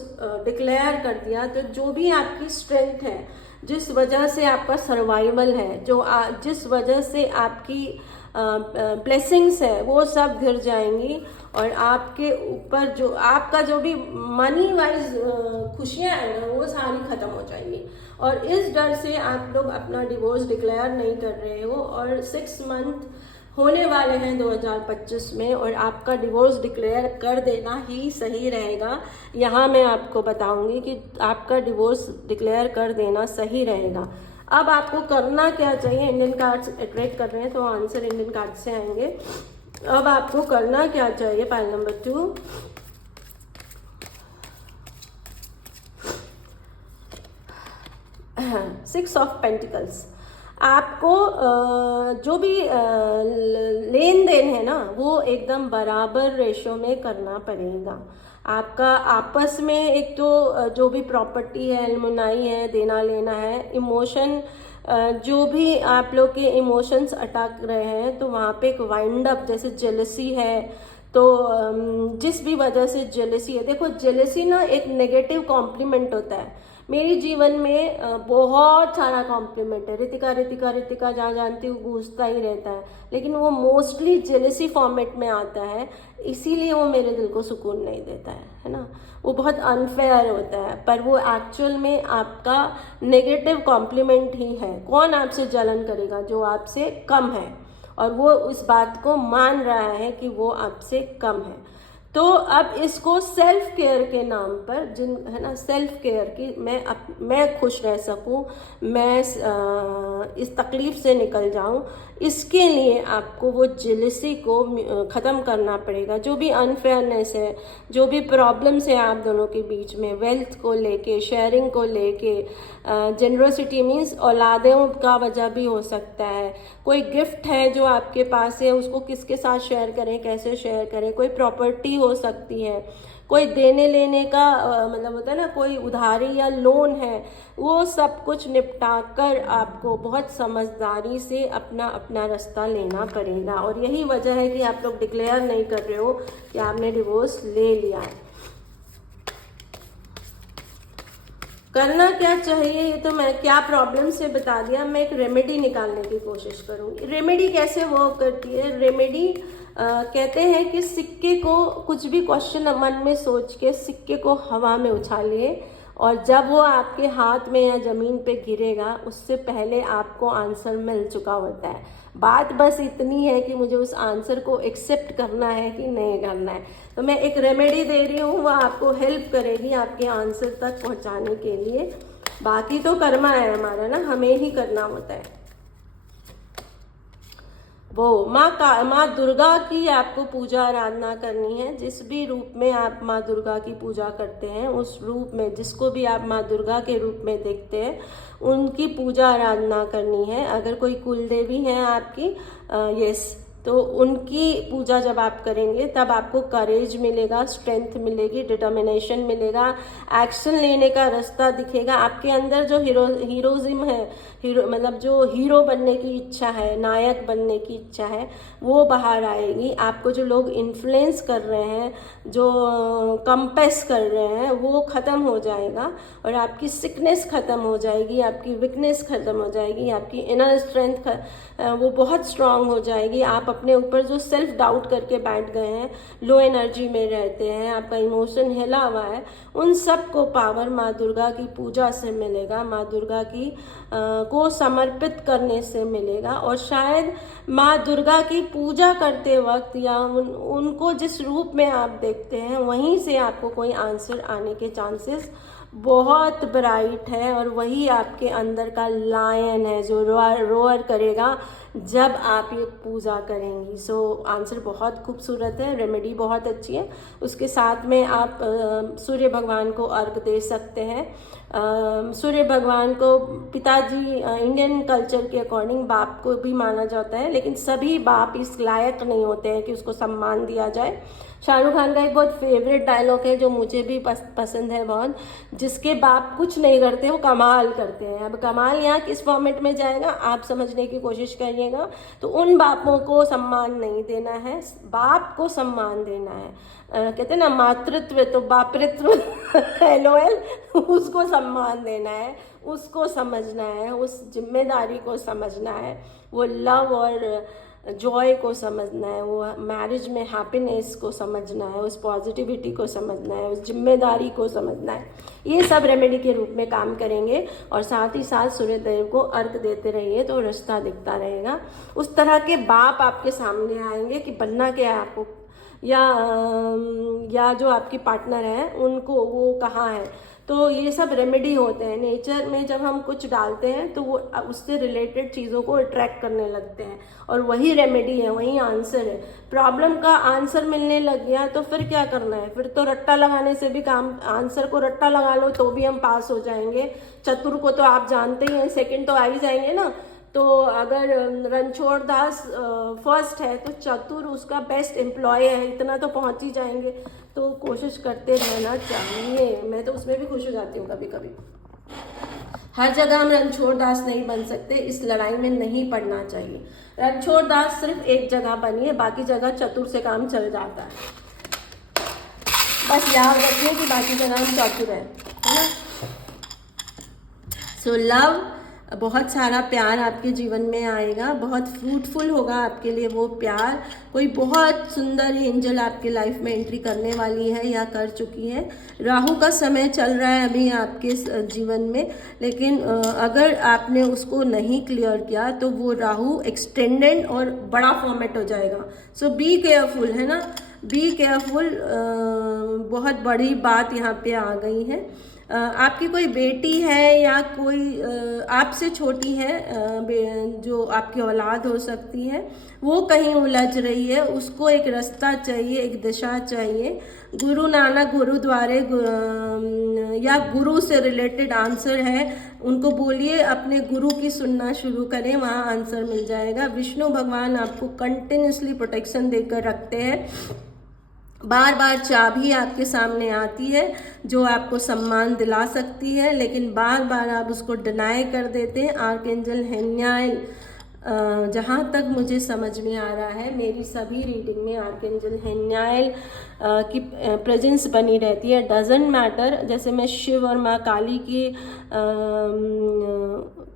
डिक्लेयर कर दिया तो जो भी आपकी स्ट्रेंथ है, जिस वजह से आपका सर्वाइवल है, जिस वजह से आपकी ब्लेसिंग्स है, वो सब गिर जाएंगी, और आपके ऊपर जो आपका जो भी मनी वाइज खुशियाँ हैं ना, वो सारी खत्म हो जाएंगी। और इस डर से आप लोग अपना डिवोर्स डिक्लेयर नहीं कर रहे हो, और 6 मंथ होने वाले हैं 2025 में, और आपका डिवोर्स डिक्लेयर कर देना ही सही रहेगा। यहाँ मैं आपको बताऊंगी कि आपका डिवोर्स डिक्लेयर कर देना सही रहेगा। अब आपको करना क्या चाहिए, इंडियन कार्ड्स अट्रैक्ट कर रहे हैं तो आंसर इंडियन कार्ड से आएंगे। अब आपको करना क्या चाहिए, pile number 2, six of pentacles. आपको जो भी लेन देन है ना, वो एकदम बराबर रेशो में करना पड़ेगा। आपका आपस में एक तो जो भी प्रॉपर्टी है, एलमुनाई है, देना लेना है, इमोशन, जो भी आप लोग के इमोशंस अटक रहे हैं, तो वहाँ पे एक वाइंड अप, जैसे जेलसी है, तो जिस भी वजह से जेलसी है, देखो जेलसी ना एक नेगेटिव कॉम्प्लीमेंट होता है। मेरे जीवन में बहुत सारा कॉम्प्लीमेंट है, रितिका रितिका रितिका जहाँ जानती हूँ गूंजता ही रहता है, लेकिन वो मोस्टली जेलसी फॉर्मेट में आता है, इसीलिए वो मेरे दिल को सुकून नहीं देता है ना। वो बहुत अनफेयर होता है, पर वो एक्चुअल में आपका नेगेटिव कॉम्प्लीमेंट ही है। कौन आपसे जलन करेगा, जो आपसे कम है, और वो उस बात को मान रहा है कि वो आपसे कम है। तो अब इसको सेल्फ केयर के नाम पर, जिन है ना, सेल्फ केयर की, मैं खुश रह सकूं, मैं इस तकलीफ से निकल जाऊं, इसके लिए आपको वो जेलसी को ख़त्म करना पड़ेगा। जो भी अनफेयरनेस है, जो भी प्रॉब्लम्स है आप दोनों के बीच में, वेल्थ को लेके, शेयरिंग को लेके, जेनरोसिटी मीन्स औलादों का वजह भी हो सकता है, कोई गिफ्ट है जो आपके पास है उसको किसके साथ शेयर करें, कैसे शेयर करें, कोई प्रॉपर्टी हो सकती है, कोई देने लेने का मतलब होता है ना, कोई उधारी या लोन है, वो सब कुछ निपटा कर आपको बहुत समझदारी से अपना अपना रास्ता लेना पड़ेगा। और यही वजह है कि आप लोग डिक्लेयर नहीं कर रहे हो कि आपने डिवोर्स ले लिया है। करना क्या चाहिए, ये तो मैं क्या प्रॉब्लम से बता दिया, मैं एक रेमेडी निकालने की कोशिश करूँगी। रेमेडी कैसे वर्क करती है, रेमेडी कहते हैं कि सिक्के को, कुछ भी क्वेश्चन मन में सोच के सिक्के को हवा में उछालिए, और जब वो आपके हाथ में या ज़मीन पे गिरेगा उससे पहले आपको आंसर मिल चुका होता है। बात बस इतनी है कि मुझे उस आंसर को एक्सेप्ट करना है कि नहीं करना है। तो मैं एक रेमेडी दे रही हूँ, वो आपको हेल्प करेगी आपके आंसर तक पहुँचाने के लिए। बाकी तो कर्मा है हमारा ना, हमें ही करना होता है। वो माँ दुर्गा की आपको पूजा आराधना करनी है। जिस भी रूप में आप माँ दुर्गा की पूजा करते हैं, उस रूप में जिसको भी आप माँ दुर्गा के रूप में देखते हैं, उनकी पूजा आराधना करनी है। अगर कोई कुल देवी है आपकी, यस, तो उनकी पूजा जब आप करेंगे तब आपको करेज मिलेगा, स्ट्रेंथ मिलेगी, डिटर्मिनेशन मिलेगा, एक्शन लेने का रास्ता दिखेगा। आपके अंदर जो हीरोइज्म है, मतलब जो हीरो बनने की इच्छा है, नायक बनने की इच्छा है, वो बाहर आएगी। आपको जो लोग इन्फ्लुएंस कर रहे हैं, जो कंपेस कर रहे हैं, वो ख़त्म हो जाएगा और आपकी सिकनेस ख़त्म हो जाएगी, आपकी वीकनेस ख़त्म हो जाएगी, आपकी इनर स्ट्रेंथ वो बहुत स्ट्रांग हो जाएगी। आप अपने ऊपर जो सेल्फ डाउट करके बैठ गए हैं, लो एनर्जी में रहते हैं, आपका इमोशन हिला हुआ है, उन सब को पावर माँ दुर्गा की पूजा से मिलेगा, माँ दुर्गा की को समर्पित करने से मिलेगा। और शायद माँ दुर्गा की पूजा करते वक्त या उनको जिस रूप में आप देखते हैं, वहीं से आपको कोई आंसर आने के चांसेस बहुत ब्राइट है। और वही आपके अंदर का लायन है जो रोअर करेगा जब आप ये पूजा करेंगी। सो आंसर बहुत खूबसूरत है, रेमेडी बहुत अच्छी है। उसके साथ में आप सूर्य भगवान को अर्घ दे सकते हैं। सूर्य भगवान को पिताजी इंडियन कल्चर के अकॉर्डिंग बाप को भी माना जाता है, लेकिन सभी बाप इस लायक नहीं होते हैं कि उसको सम्मान दिया जाए। शाहरुख खान का एक बहुत फेवरेट डायलॉग है जो मुझे भी पसंद है बहुत, जिसके बाप कुछ नहीं करते वो कमाल करते हैं। अब कमाल यहाँ किस फॉर्मेट में जाएगा आप समझने की कोशिश करिएगा। तो उन बापों को सम्मान नहीं देना है, बाप को सम्मान देना है। कहते हैं ना मातृत्व तो बापृत्व LOL, उसको सम्मान देना है, उसको समझना है, उस जिम्मेदारी को समझना है, वो लव और जॉय को समझना है, वो मैरिज में हैप्पीनेस को समझना है, उस पॉजिटिविटी को समझना है, उस जिम्मेदारी को समझना है। ये सब रेमेडी के रूप में काम करेंगे और साथ ही साथ सूर्य देव को अर्घ देते रहिए तो रास्ता दिखता रहेगा। उस तरह के बाप आपके सामने आएंगे कि बनना क्या है आपको, या जो आपकी पार्टनर है उनको वो कहाँ है। तो ये सब रेमेडी होते हैं। नेचर में जब हम कुछ डालते हैं तो वो उससे रिलेटेड चीज़ों को अट्रैक्ट करने लगते हैं, और वही रेमेडी है, वही आंसर है। प्रॉब्लम का आंसर मिलने लग गया तो फिर क्या करना है, फिर तो रट्टा लगाने से भी काम, आंसर को रट्टा लगा लो तो भी हम पास हो जाएंगे। चतुर को तो आप जानते ही हैं, सेकंड तो आ ही जाएंगे ना। तो अगर रणछोड़ दास फर्स्ट है तो चतुर उसका बेस्ट एम्प्लॉय है, इतना तो पहुंच ही जाएंगे। तो कोशिश करते रहना चाहिए। मैं तो उसमें भी खुश हो जाती हूँ कभी कभी। हर जगह हम रणछोड़ दास नहीं बन सकते, इस लड़ाई में नहीं पड़ना चाहिए। रणछोड़ दास सिर्फ एक जगह बनिए, बाकी जगह चतुर से काम चल जाता है। बस याद रखिए कि बाकी जगह हम चतुर है ना। सो लव, बहुत सारा प्यार आपके जीवन में आएगा, बहुत फ्रूटफुल होगा आपके लिए वो प्यार। कोई बहुत सुंदर एंजल आपके लाइफ में एंट्री करने वाली है या कर चुकी है। राहु का समय चल रहा है अभी आपके जीवन में, लेकिन अगर आपने उसको नहीं क्लियर किया तो वो राहु एक्सटेंडेड और बड़ा फॉर्मेट हो जाएगा। सो बी केयरफुल, है ना, बी केयरफुल। बहुत बड़ी बात यहाँ पे आ गई है। आपकी कोई बेटी है या कोई आपसे छोटी है, जो आपकी औलाद हो सकती है, वो कहीं उलझ रही है, उसको एक रास्ता चाहिए, एक दिशा चाहिए। गुरु नानक गुरुद्वारे या गुरु से रिलेटेड आंसर है, उनको बोलिए अपने गुरु की सुनना शुरू करें, वहाँ आंसर मिल जाएगा। विष्णु भगवान आपको कंटिन्यूसली प्रोटेक्शन देकर रखते हैं। बार बार चाबी आपके सामने आती है जो आपको सम्मान दिला सकती है, लेकिन बार बार आप उसको डिनाई कर देते हैं। आर्कएंजल हेन्याइल, जहाँ तक मुझे समझ में आ रहा है, मेरी सभी रीडिंग में आर्कएंजल हेन्याइल की प्रेजेंस बनी रहती है। डजेंट मैटर, जैसे मैं शिव और माँ काली की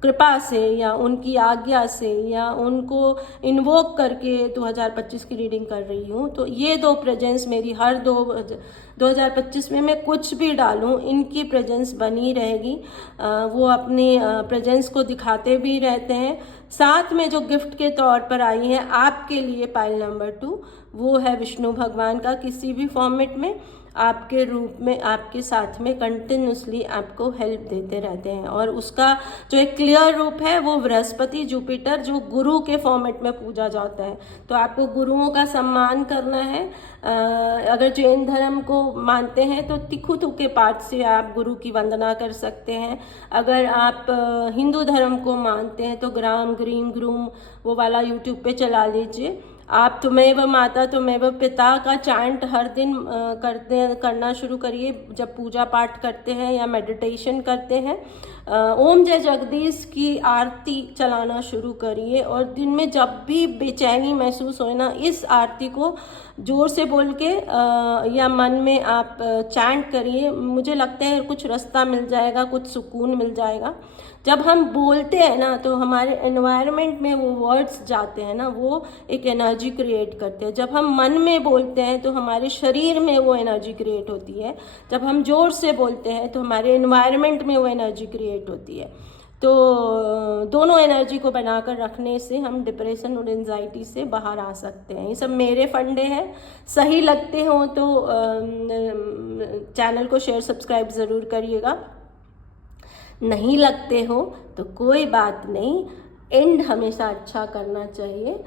कृपा से या उनकी आज्ञा से या उनको इन्वोक करके 2025 की रीडिंग कर रही हूँ। तो ये दो प्रेजेंस मेरी हर 2025 में मैं कुछ भी डालूँ, इनकी प्रेजेंस बनी रहेगी। वो अपनी प्रेजेंस को दिखाते भी रहते हैं। साथ में जो गिफ्ट के तौर पर आई है आपके लिए पाइल नंबर 2, वो है विष्णु भगवान का किसी भी फॉर्मेट में आपके रूप में आपके साथ में कंटिन्यूसली आपको हेल्प देते रहते हैं। और उसका जो एक क्लियर रूप है वो बृहस्पति जुपिटर जो गुरु के फॉर्मेट में पूजा जाता है। तो आपको गुरुओं का सम्मान करना है। अगर जैन धर्म को मानते हैं तो तिखुतु के पाठ से आप गुरु की वंदना कर सकते हैं। अगर आप हिंदू धर्म को मानते हैं तो ग्राम ग्रीम ग्रूम वो वाला यूट्यूब पे चला लीजिए। आप तुम्हें माता तुम्हें पिता का चैंट हर दिन करना शुरू करिए जब पूजा पाठ करते हैं या मेडिटेशन करते हैं। ओम जय जगदीश की आरती चलाना शुरू करिए और दिन में जब भी बेचैनी महसूस हो ना, इस आरती को जोर से बोल के या मन में आप चैंट करिए। मुझे लगता है कुछ रास्ता मिल जाएगा, कुछ सुकून मिल जाएगा। जब हम बोलते हैं ना तो हमारे एनवायरनमेंट में वो वर्ड्स जाते हैं ना, वो एक एनर्जी क्रिएट करते हैं। जब हम मन में बोलते हैं तो हमारे शरीर में वो एनर्जी क्रिएट होती है। जब हम जोर से बोलते हैं तो हमारे एनवायरनमेंट में वो एनर्जी क्रिएट होती है। तो दोनों एनर्जी को बनाकर रखने से हम डिप्रेशन और एंजाइटी से बाहर आ सकते हैं। ये सब मेरे फंडे हैं। सही लगते हो तो चैनल को शेयर सब्सक्राइब ज़रूर करिएगा। नहीं लगते हो तो कोई बात नहीं, एंड हमेशा अच्छा करना चाहिए।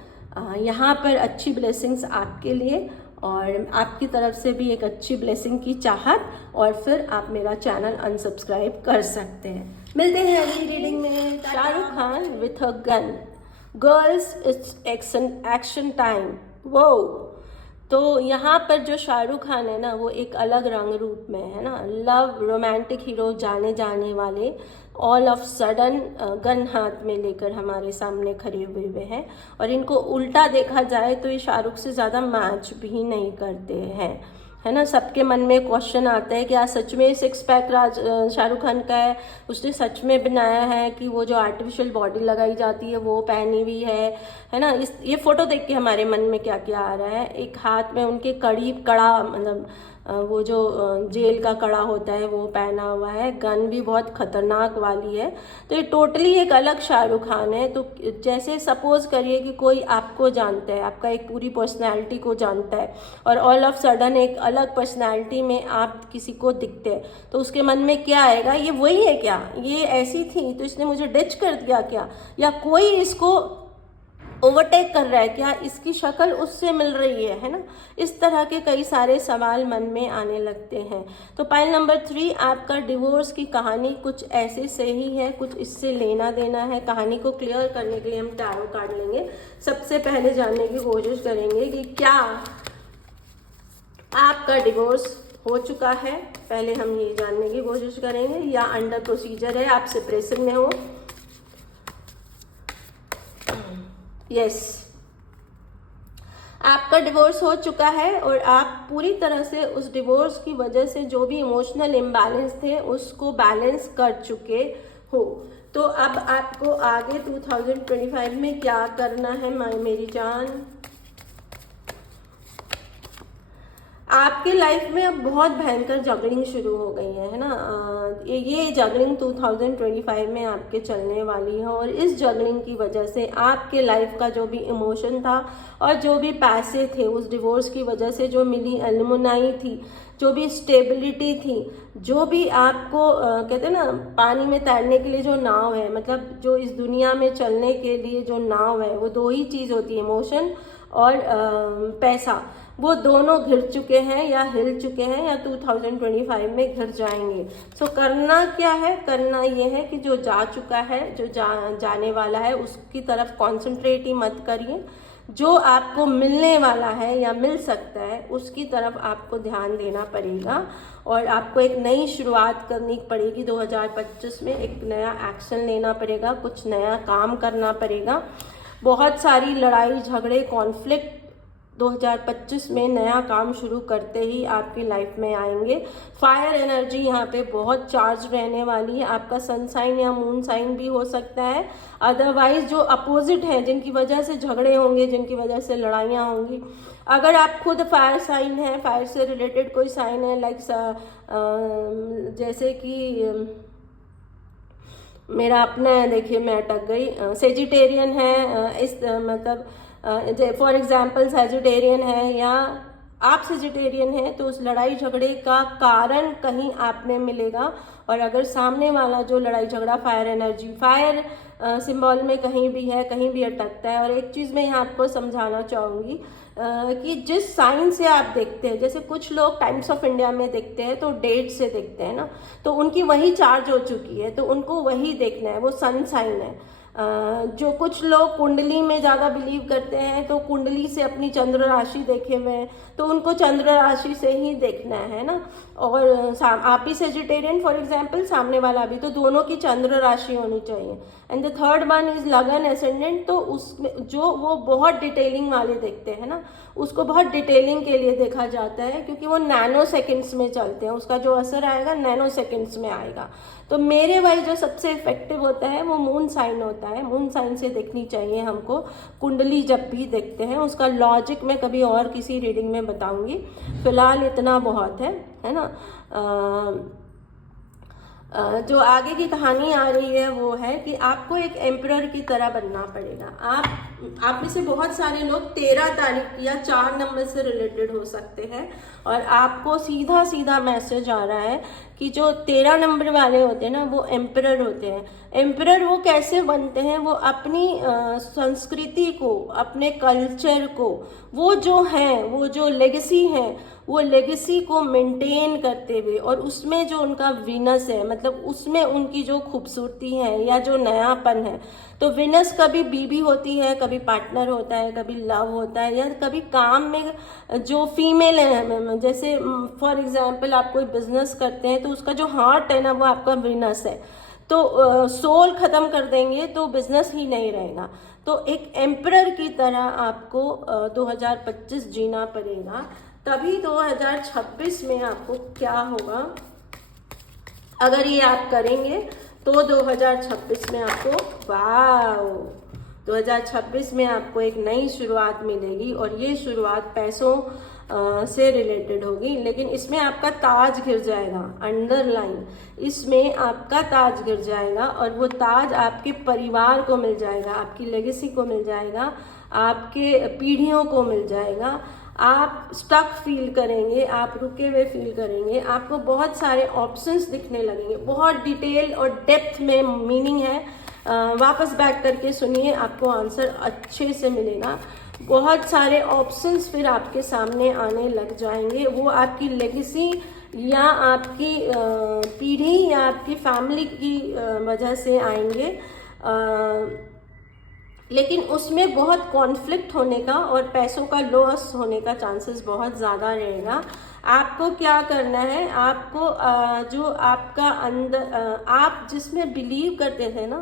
यहाँ पर अच्छी ब्लेसिंग्स आपके लिए और आपकी तरफ से भी एक अच्छी ब्लेसिंग की चाहत, और फिर आप मेरा चैनल अनसब्सक्राइब कर सकते हैं। मिलते हैं अगली रीडिंग में। Shahrukh Khan with a gun, girls it's action time. वो तो यहाँ पर जो शाहरुख खान है ना वो एक अलग रंग रूप में है ना, लव रोमांटिक हीरो जाने वाले ऑल ऑफ सडन गन हाथ में लेकर हमारे सामने खड़े हुए हैं। और इनको उल्टा देखा जाए तो ये शाहरुख से ज़्यादा मैच भी नहीं करते हैं, है ना। सबके मन में क्वेश्चन आता है कि क्या सच में सिक्स पैक शाहरुख खान का है, उसने सच में बनाया है कि वो जो आर्टिफिशियल बॉडी लगाई जाती है वो पहनी हुई है ना। ये फोटो देख के हमारे मन में क्या क्या आ रहा है। एक हाथ में उनके कड़ा मतलब वो जो जेल का कड़ा होता है वो पहना हुआ है, गन भी बहुत खतरनाक वाली है। तो ये टोटली एक अलग शाहरुख खान है। तो जैसे सपोज करिए कि कोई आपको जानता है, आपका एक पूरी पर्सनैलिटी को जानता है और ऑल ऑफ सडन एक अलग पर्सनैलिटी में आप किसी को दिखते हैं, तो उसके मन में क्या आएगा, ये वही है क्या, ये ऐसी थी तो इसने मुझे डिच कर दिया क्या, या कोई इसको ओवरटेक कर रहा है क्या, इसकी शक्ल उससे मिल रही है ना। इस तरह के कई सारे सवाल मन में आने लगते हैं। तो पाइल नंबर 3 आपका डिवोर्स की कहानी कुछ ऐसे से ही है, कुछ इससे लेना देना है। कहानी को क्लियर करने के लिए हम टैरो कार्ड लेंगे। सबसे पहले जानने की कोशिश करेंगे कि क्या आपका डिवोर्स हो चुका है, पहले हम ये जानने की कोशिश करेंगे, या अंडर प्रोसीजर है, आप सेपरेशन में हो। यस, आपका डिवोर्स हो चुका है और आप पूरी तरह से उस डिवोर्स की वजह से जो भी इमोशनल इम्बैलेंस थे उसको बैलेंस कर चुके हो। तो अब आपको आगे 2025 में क्या करना है मेरी जान। आपके लाइफ में अब बहुत भयंकर जगलिंग शुरू हो गई है ना। ये जगलिंग 2025 में आपके चलने वाली है और इस जगलिंग की वजह से आपके लाइफ का जो भी इमोशन था और जो भी पैसे थे उस डिवोर्स की वजह से जो मिली एलुमनाई थी, जो भी स्टेबिलिटी थी, जो भी आपको कहते हैं ना पानी में तैरने के लिए जो नाव है, मतलब जो इस दुनिया में चलने के लिए जो नाव है वो दो ही चीज़ होती है, इमोशन और पैसा। वो दोनों घिर चुके हैं या हिल चुके हैं या 2025 में घिर जाएंगे। सो करना क्या है, करना ये है कि जो जा चुका है, जो जाने वाला है उसकी तरफ कॉन्सेंट्रेट ही मत करिए। जो आपको मिलने वाला है या मिल सकता है उसकी तरफ आपको ध्यान देना पड़ेगा और आपको एक नई शुरुआत करनी पड़ेगी। 2025 में एक नया एक्शन लेना पड़ेगा, कुछ नया काम करना पड़ेगा। बहुत सारी लड़ाई झगड़े कॉन्फ्लिक्ट 2025 में नया काम शुरू करते ही आपकी लाइफ में आएंगे। फायर एनर्जी यहाँ पे बहुत चार्ज रहने वाली है। आपका सन साइन या मून साइन भी हो सकता है। अदरवाइज जो अपोजिट है, जिनकी वजह से झगड़े होंगे, जिनकी वजह से लड़ाइयाँ होंगी, अगर आप खुद फायर साइन है, फायर से रिलेटेड कोई साइन है, लाइक जैसे कि मेरा अपना है, देखिए मैं अटक गई, सेजिटेरियन है, इस मतलब फॉर एग्जाम्पल सेजिटेरियन है या आप सेजिटेरियन है, तो उस लड़ाई झगड़े का कारण कहीं आप में मिलेगा। और अगर सामने वाला जो लड़ाई झगड़ा फायर एनर्जी, फायर सिंबल में कहीं भी है, कहीं भी अटकता है। और एक चीज़ मैं यहाँ आपको समझाना चाहूँगी कि जिस साइन से आप देखते हैं, जैसे कुछ लोग टाइम्स ऑफ इंडिया में देखते हैं तो डेट से देखते हैं ना, तो उनकी वही चार्ज हो चुकी है, तो उनको वही देखना है, वो सन साइन है। जो कुछ लोग कुंडली में ज़्यादा बिलीव करते हैं, तो कुंडली से अपनी चंद्र राशि देखे हुए हैं, तो उनको चंद्र राशि से ही देखना है ना। और आप भी सेजिटेरियन फॉर एग्जांपल, सामने वाला भी, तो दोनों की चंद्र राशि होनी चाहिए। And the third one is लगन एसेंडेंट, तो उसमें जो वो बहुत डिटेलिंग वाले देखते हैं ना, उसको बहुत डिटेलिंग के लिए देखा जाता है, क्योंकि वो नैनो सेकेंड्स में चलते हैं, उसका जो असर आएगा नैनो सेकेंड्स में आएगा। तो मेरे वाइज जो सबसे इफेक्टिव होता है वो मून साइन होता है। मून साइन से देखनी चाहिए हमको कुंडली जब भी देखते हैं। उसका लॉजिक मैं कभी और किसी रीडिंग में बताऊंगी, फिलहाल इतना बहुत है ना। जो आगे की कहानी आ रही है वो है कि आपको एक एम्परर की तरह बनना पड़ेगा। आप में से बहुत सारे लोग 13 तारीख या 4 नंबर से रिलेटेड हो सकते हैं, और आपको सीधा सीधा मैसेज आ रहा है कि जो 13 नंबर वाले होते हैं ना, वो एम्परर होते हैं। एम्परर वो कैसे बनते हैं? वो अपनी संस्कृति को, अपने कल्चर को, वो जो है, वो जो लेगेसी है, वो लेगेसी को मेंटेन करते हुए, और उसमें जो उनका विनस है, मतलब उसमें उनकी जो खूबसूरती है या जो नयापन है। तो विनस कभी बीबी होती है, कभी पार्टनर होता है, कभी लव होता है, या कभी काम में जो फीमेल है, जैसे फॉर एग्जांपल आप कोई बिजनेस करते हैं तो उसका जो हार्ट है ना, वो आपका विनस है। तो सोल खत्म कर देंगे तो बिजनेस ही नहीं रहेगा। तो एक एम्परर की तरह आपको 2025 जीना पड़ेगा, तभी 2026 में आपको क्या होगा, अगर ये आप करेंगे तो 2026 में आपको 2026 में आपको एक नई शुरुआत मिलेगी, और ये शुरुआत पैसों से रिलेटेड होगी। लेकिन इसमें आपका ताज गिर जाएगा, अंडरलाइन, इसमें आपका ताज गिर जाएगा, और वो ताज आपके परिवार को मिल जाएगा, आपकी लेगेसी को मिल जाएगा, आपके पीढ़ियों को मिल जाएगा। आप स्टक फील करेंगे, आप रुके हुए फील करेंगे, आपको बहुत सारे ऑप्शंस दिखने लगेंगे, बहुत डिटेल और डेप्थ में मीनिंग है। वापस बैक करके सुनिए, आपको आंसर अच्छे से मिलेगा। बहुत सारे ऑप्शंस फिर आपके सामने आने लग जाएंगे, वो आपकी लेगेसी या आपकी पीढ़ी या आपकी फैमिली की वजह से आएंगे, लेकिन उसमें बहुत कॉन्फ्लिक्ट होने का और पैसों का लॉस होने का चांसेस बहुत ज़्यादा रहेगा। आपको क्या करना है, आपको जो आपका अंदर आप जिसमें बिलीव करते थे ना,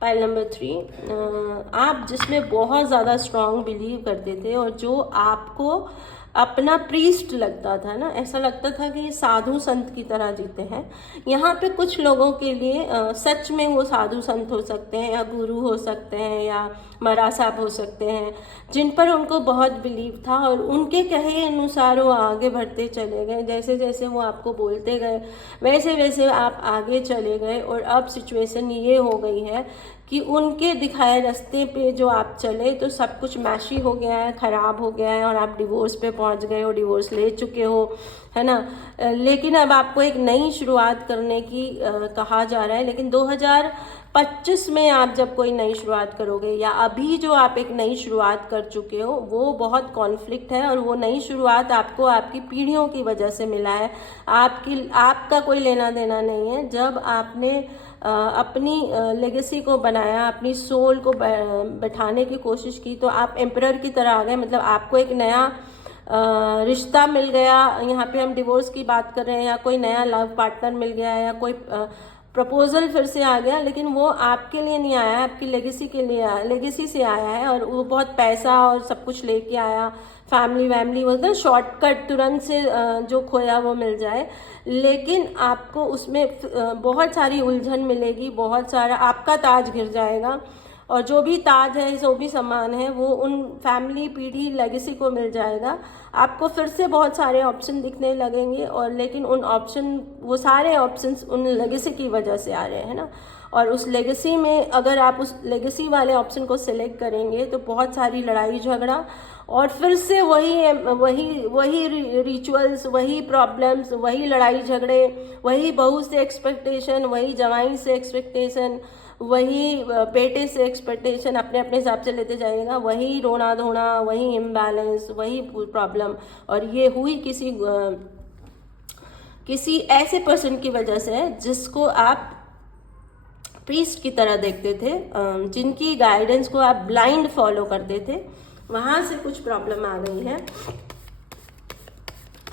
पाइल नंबर 3, आप जिसमें बहुत ज़्यादा स्ट्रांग बिलीव करते थे, और जो आपको अपना प्रीस्ट लगता था ना, ऐसा लगता था कि ये साधु संत की तरह जीते हैं। यहाँ पे कुछ लोगों के लिए सच में वो साधु संत हो सकते हैं, या गुरु हो सकते हैं, या महाराज साहब हो सकते हैं, जिन पर उनको बहुत बिलीव था, और उनके कहे अनुसार वो आगे बढ़ते चले गए। जैसे जैसे वो आपको बोलते गए, वैसे वैसे आप आगे चले गए, और अब सिचुएशन ये हो गई है कि उनके दिखाए रास्ते पे जो आप चले, तो सब कुछ मैशी हो गया है, ख़राब हो गया है, और आप डिवोर्स पे पहुंच गए हो, डिवोर्स ले चुके हो, है ना। लेकिन अब आपको एक नई शुरुआत करने की कहा जा रहा है। लेकिन 2025 में आप जब कोई नई शुरुआत करोगे, या अभी जो आप एक नई शुरुआत कर चुके हो, वो बहुत कॉन्फ्लिक्ट है, और वो नई शुरुआत आपको आपकी पीढ़ियों की वजह से मिला है। आपका कोई लेना देना नहीं है। जब आपने अपनी लेगेसी को बनाया, अपनी सोल को बैठाने की कोशिश की, तो आप एम्परर की तरह आ गए। मतलब आपको एक नया रिश्ता मिल गया, यहाँ पे हम डिवोर्स की बात कर रहे हैं, या कोई नया लव पार्टनर मिल गया, या कोई प्रपोजल फिर से आ गया, लेकिन वो आपके लिए नहीं आया, आपकी लेगेसी के लिए आया, लेगेसी से आया है, और वो बहुत पैसा और सब कुछ लेके आया, फैमिली वैमिली बोलते हैं शॉर्टकट, तुरंत से जो खोया वो मिल जाए। लेकिन आपको उसमें बहुत सारी उलझन मिलेगी, बहुत सारा आपका ताज गिर जाएगा, और जो भी ताज है, जो भी सामान है, वो उन फैमिली पीढ़ी लेगेसी को मिल जाएगा। आपको फिर से बहुत सारे ऑप्शन दिखने लगेंगे, और लेकिन उन ऑप्शन, वो सारे ऑप्शंस उन लेगेसी की वजह से आ रहे हैं ना। और उस लेगेसी में अगर आप उस लेगेसी वाले ऑप्शन को सिलेक्ट करेंगे तो बहुत सारी लड़ाई झगड़ा, और फिर से वही रिचुअल्स, वही प्रॉब्लम्स, वही लड़ाई झगड़े, वही बहू से एक्सपेक्टेशन, वही जवाई से एक्सपेक्टेशन, वही बेटे से एक्सपेक्टेशन, अपने अपने हिसाब से लेते जाइएगा, वही रोना धोना, वही इम्बैलेंस, वही प्रॉब्लम। और ये हुई किसी ऐसे पर्सन की वजह से जिसको आप प्रीस्ट की तरह देखते थे, जिनकी गाइडेंस को आप ब्लाइंड फॉलो करते थे, वहां से कुछ प्रॉब्लम आ गई है।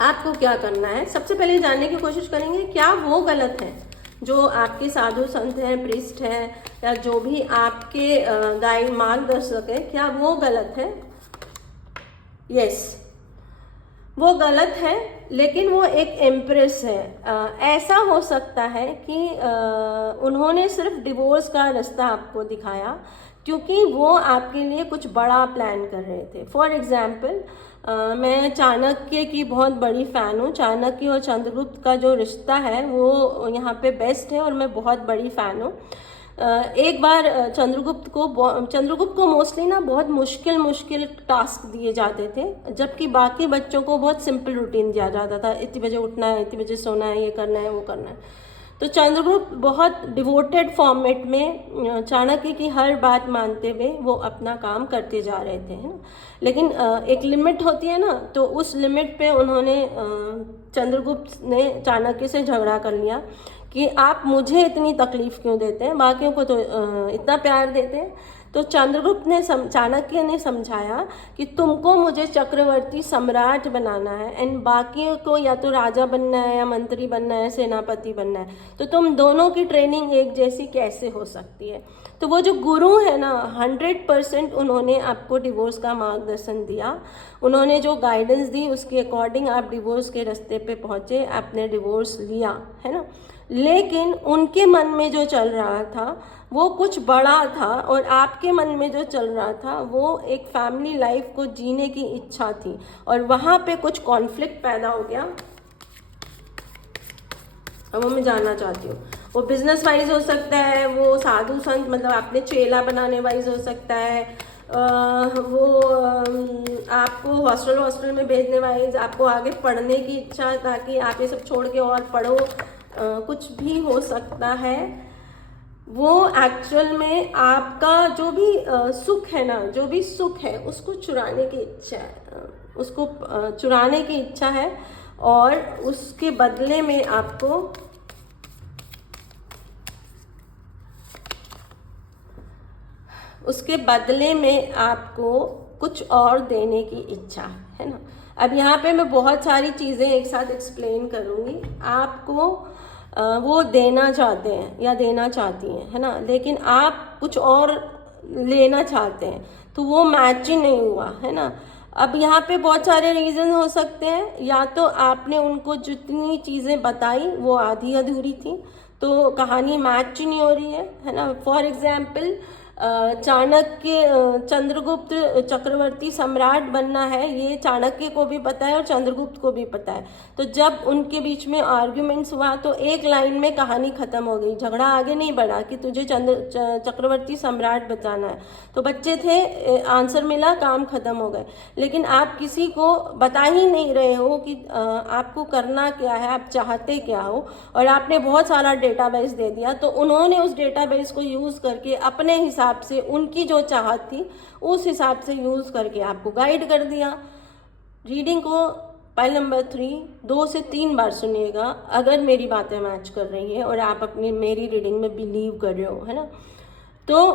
आपको क्या करना है, सबसे पहले जानने की कोशिश करेंगे क्या वो गलत है जो आपके साधु संत हैं, प्रीस्ट हैं, या जो भी आपके गाइड मार्गदर्शक है, क्या वो गलत है? यस, वो गलत है, लेकिन वो एक एम्प्रेस है। ऐसा हो सकता है कि उन्होंने सिर्फ डिवोर्स का रास्ता आपको दिखाया क्योंकि वो आपके लिए कुछ बड़ा प्लान कर रहे थे। फॉर एग्जाम्पल, मैं चाणक्य की बहुत बड़ी फ़ैन हूँ। चाणक्य और चंद्रगुप्त का जो रिश्ता है वो यहाँ पे बेस्ट है, और मैं बहुत बड़ी फ़ैन हूँ। एक बार चंद्रगुप्त को मोस्टली ना बहुत मुश्किल टास्क दिए जाते थे, जबकि बाकी बच्चों को बहुत सिंपल रूटीन दिया जाता था। इतने बजे उठना है, इतने बजे सोना है, ये करना है, वो करना है। तो चंद्रगुप्त बहुत डिवोटेड फॉर्मेट में चाणक्य की हर बात मानते हुए वो अपना काम करते जा रहे थे, है ना। लेकिन एक लिमिट होती है ना, तो उस लिमिट पे उन्होंने चंद्रगुप्त ने चाणक्य से झगड़ा कर लिया कि आप मुझे इतनी तकलीफ क्यों देते हैं, बाकियों को तो इतना प्यार देते हैं। तो चाणक्य ने समझाया कि तुमको मुझे चक्रवर्ती सम्राट बनाना है, एंड बाकियों को या तो राजा बनना है, या मंत्री बनना है, सेनापति बनना है। तो तुम दोनों की ट्रेनिंग एक जैसी कैसे हो सकती है? तो वो जो गुरु है ना, 100% उन्होंने आपको डिवोर्स का मार्गदर्शन दिया। उन्होंने जो गाइडेंस दी उसके अकॉर्डिंग आप डिवोर्स के रास्ते पे पहुंचे, आपने डिवोर्स लिया, है ना। लेकिन उनके मन में जो चल रहा था वो कुछ बड़ा था, और आपके मन में जो चल रहा था वो एक फैमिली लाइफ को जीने की इच्छा थी, और वहाँ पे कुछ कॉन्फ्लिक्ट पैदा हो गया। अब मैं जानना चाहती हूँ, वो बिजनेस वाइज हो सकता है, वो साधु संत मतलब आपने चेला बनाने वाइज हो सकता है, वो आपको हॉस्टल में भेजने वाइज, आपको आगे पढ़ने की इच्छा ताकि आप ये सब छोड़ के और पढ़ो, कुछ भी हो सकता है। वो एक्चुअल में आपका जो भी सुख है ना, जो भी सुख है उसको चुराने की इच्छा है, उसको चुराने की इच्छा है, और उसके बदले में आपको कुछ और देने की इच्छा है ना। अब यहाँ पे मैं बहुत सारी चीज़ें एक साथ एक्सप्लेन करूँगी। आपको वो देना चाहते हैं या देना चाहती हैं, है ना, लेकिन आप कुछ और लेना चाहते हैं, तो वो मैच ही नहीं हुआ, है ना। अब यहाँ पे बहुत सारे रीज़न हो सकते हैं। या तो आपने उनको जितनी चीज़ें बताई वो आधी अधूरी थी, तो कहानी मैच ही नहीं हो रही है ना। फॉर एग्जाम्पल, चंद्रगुप्त चक्रवर्ती सम्राट बनना है, ये चाणक्य को भी पता है और चंद्रगुप्त को भी पता है। तो जब उनके बीच में आर्ग्यूमेंट्स हुआ तो एक लाइन में कहानी खत्म हो गई, झगड़ा आगे नहीं बढ़ा कि तुझे चक्रवर्ती सम्राट बचाना है। तो बच्चे थे, आंसर मिला, काम खत्म हो गए। लेकिन आप किसी को बता ही नहीं रहे हो कि आपको करना क्या है, आप चाहते क्या हो, और आपने बहुत सारा डेटाबेस दे दिया। तो उन्होंने उस डेटाबेस को यूज़ करके अपने हिसाब से, उनकी जो चाहत थी उस हिसाब से यूज़ करके आपको गाइड कर दिया। रीडिंग को पाइल नंबर 3 2 से 3 बार सुनिएगा अगर मेरी बातें मैच कर रही है और आप अपनी मेरी रीडिंग में बिलीव कर रहे हो, है ना। तो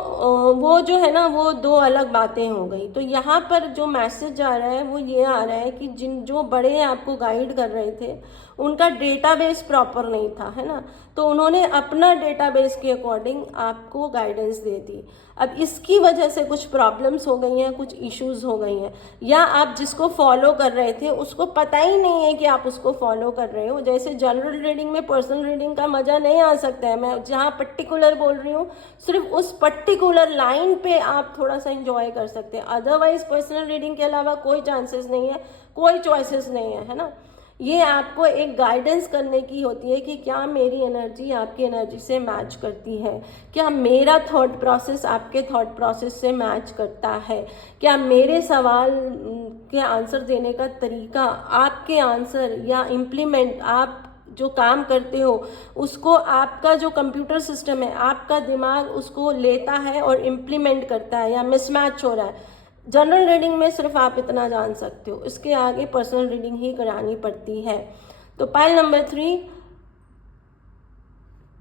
वो जो है ना वो दो अलग बातें हो गई। तो यहाँ पर जो मैसेज आ रहा है वो ये आ रहा है कि जिन जो बड़े आपको गाइड कर रहे थे उनका डेटाबेस प्रॉपर नहीं था, है ना, तो उन्होंने अपना डेटाबेस के अकॉर्डिंग आपको गाइडेंस दे दी। अब इसकी वजह से कुछ प्रॉब्लम्स हो गई हैं, कुछ इश्यूज हो गई हैं, या आप जिसको फॉलो कर रहे थे उसको पता ही नहीं है कि आप उसको फॉलो कर रहे हो। जैसे जनरल रीडिंग में पर्सनल रीडिंग का मज़ा नहीं आ सकता है, मैं जहाँ पर्टिकुलर बोल रही हूँ सिर्फ उस पर्टिकुलर लाइन पे आप थोड़ा सा इंजॉय कर सकते हैं, अदरवाइज पर्सनल रीडिंग के अलावा कोई चांसेस नहीं है, कोई चॉइसेस नहीं है, है ना। ये आपको एक गाइडेंस करने की होती है कि क्या मेरी एनर्जी आपकी एनर्जी से मैच करती है, क्या मेरा थॉट प्रोसेस आपके थॉट प्रोसेस से मैच करता है, क्या मेरे सवाल के आंसर देने का तरीका आपके आंसर या इम्प्लीमेंट आप जो काम करते हो उसको आपका जो कंप्यूटर सिस्टम है, आपका दिमाग उसको लेता है और इम्प्लीमेंट करता है या मिसमैच हो रहा है। जनरल रीडिंग में सिर्फ आप इतना जान सकते हो, इसके आगे पर्सनल रीडिंग ही करानी पड़ती है। तो पाइल नंबर 3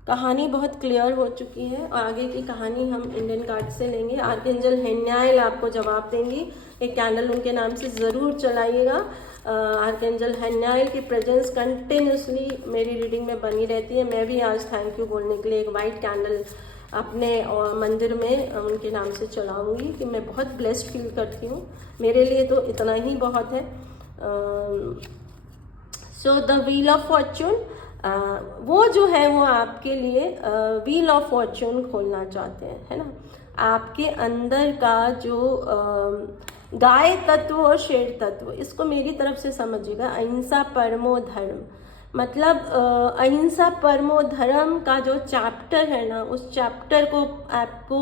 कहानी बहुत क्लियर हो चुकी है और आगे की कहानी हम इंडियन कार्ड से लेंगे। आर्कएंजल हेन्याइल आपको जवाब देंगी, एक कैंडल उनके नाम से ज़रूर चलाइएगा। आर्कएंजल हेन्याइल की प्रेजेंस कंटिन्यूसली मेरी रीडिंग में बनी रहती है। मैं भी आज थैंक यू बोलने के लिए एक वाइट कैंडल अपने मंदिर में उनके नाम से चलाऊंगी कि मैं बहुत ब्लेस्ड फील करती हूँ, मेरे लिए तो इतना ही बहुत है। So the wheel of Fortune, वो जो है वो आपके लिए व्हील ऑफ फॉर्च्यून खोलना चाहते हैं, है ना। आपके अंदर का जो गाय तत्व और शेर तत्व, इसको मेरी तरफ से समझिएगा, अहिंसा परमो धर्म, मतलब अहिंसा परमो धर्म का जो चैप्टर है ना, उस चैप्टर को आपको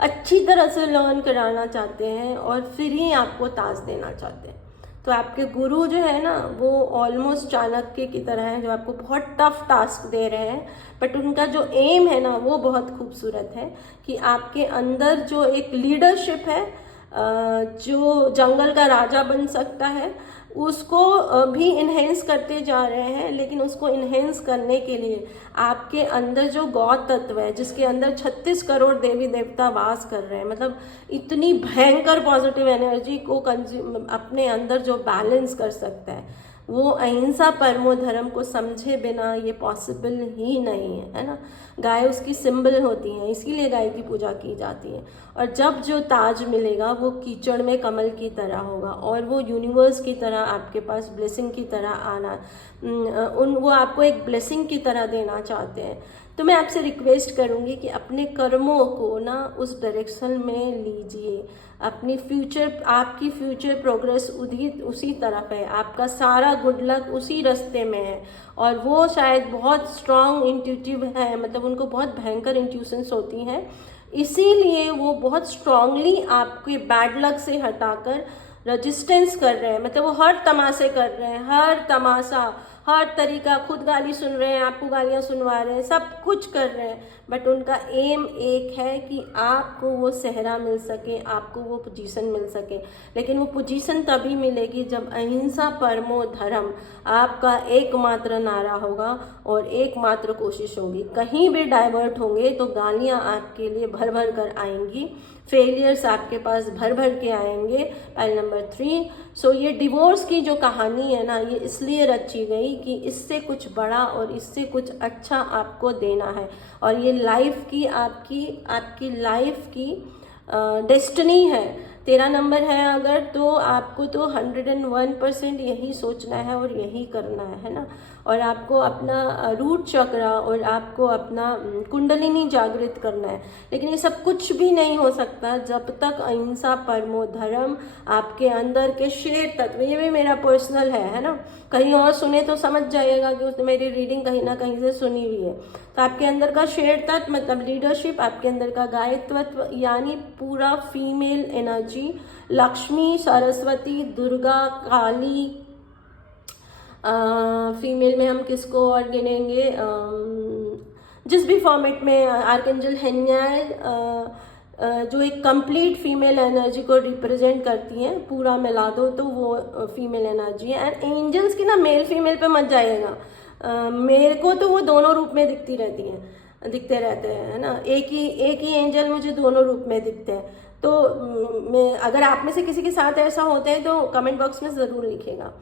अच्छी तरह से लर्न कराना चाहते हैं और फिर ही आपको ताज देना चाहते हैं। तो आपके गुरु जो है ना वो ऑलमोस्ट चाणक्य की तरह है, जो आपको बहुत टफ टास्क दे रहे हैं, बट उनका जो एम है ना वो बहुत खूबसूरत है कि आपके अंदर जो एक लीडरशिप है, जो जंगल का राजा बन सकता है, उसको भी इन्हेंस करते जा रहे हैं। लेकिन उसको इन्हेंस करने के लिए आपके अंदर जो गौ तत्व है, जिसके अंदर 36 करोड़ देवी देवता वास कर रहे हैं, मतलब इतनी भयंकर पॉजिटिव एनर्जी को अपने अंदर जो बैलेंस कर सकता है, वो अहिंसा परमो धर्म को समझे बिना ये पॉसिबल ही नहीं है, है ना। गाय उसकी सिंबल होती है, इसीलिए गाय की पूजा की जाती है। और जब जो ताज मिलेगा वो कीचड़ में कमल की तरह होगा और वो यूनिवर्स की तरह आपके पास ब्लेसिंग की तरह आना, वो आपको एक ब्लेसिंग की तरह देना चाहते हैं। तो मैं आपसे रिक्वेस्ट करूंगी कि अपने कर्मों को ना उस डायरेक्शन में लीजिए, अपनी फ्यूचर, आपकी फ्यूचर प्रोग्रेस उसी तरफ है, आपका सारा गुड लक उसी रास्ते में है। और वो शायद बहुत स्ट्रांग इंट्यूटिव है, मतलब उनको बहुत भयंकर इंट्यूशंस होती हैं, इसीलिए वो बहुत स्ट्रांगली आपके बैड लक से हटाकर रेजिस्टेंस कर रहे हैं। मतलब वो हर तमाशे कर रहे हैं, हर तमाशा, हर तरीका, खुद गाली सुन रहे हैं, आपको गालियां सुनवा रहे हैं, सब कुछ कर रहे हैं, बट उनका एम एक है कि आपको वो सेहरा मिल सके, आपको वो पोजीशन मिल सके। लेकिन वो पोजीशन तभी मिलेगी जब अहिंसा परमो धर्म आपका एकमात्र नारा होगा और एकमात्र कोशिश होगी। कहीं भी डाइवर्ट होंगे तो गालियां आपके लिए भर भर कर आएंगी, फेलियर्स आपके पास भर भर के आएंगे। पाइल नंबर 3, सो ये डिवोर्स की जो कहानी है ना, ये इसलिए रची गई कि इससे कुछ बड़ा और इससे कुछ अच्छा आपको देना है, और ये लाइफ की आपकी लाइफ की डेस्टिनी है। 13 नंबर है अगर, तो आपको तो 101% यही सोचना है और यही करना है ना। और आपको अपना रूट चक्रा और आपको अपना कुंडलिनी जागृत करना है। लेकिन ये सब कुछ भी नहीं हो सकता जब तक अहिंसा परमो धर्म आपके अंदर के शेर तत्व, ये भी मेरा पर्सनल है ना, कहीं और सुने तो समझ जाइएगा कि उसने मेरी रीडिंग कहीं ना कहीं से सुनी हुई है। तो आपके अंदर का शेर तत्व मतलब लीडरशिप, आपके अंदर का गायत्वत्व यानी पूरा फीमेल एनर्जी, लक्ष्मी, सरस्वती, दुर्गा, काली, फीमेल में हम किसको और गिनेंगे, जिस भी फॉर्मेट में, आर्कएंजल हेन्याइल जो एक कंप्लीट फीमेल एनर्जी को रिप्रेजेंट करती हैं, पूरा मिला दो तो वो फीमेल एनर्जी है। एंड एंजल्स की ना मेल फीमेल पे मत जाइएगा, मेरे को तो वो दोनों रूप में दिखती रहती हैं। दिखते रहते हैं, है ना। एक ही एंजल मुझे दोनों रूप में दिखते हैं। तो मैं, अगर आप में से किसी के साथ ऐसा होता है तो कमेंट बॉक्स में ज़रूर लिखिएगा।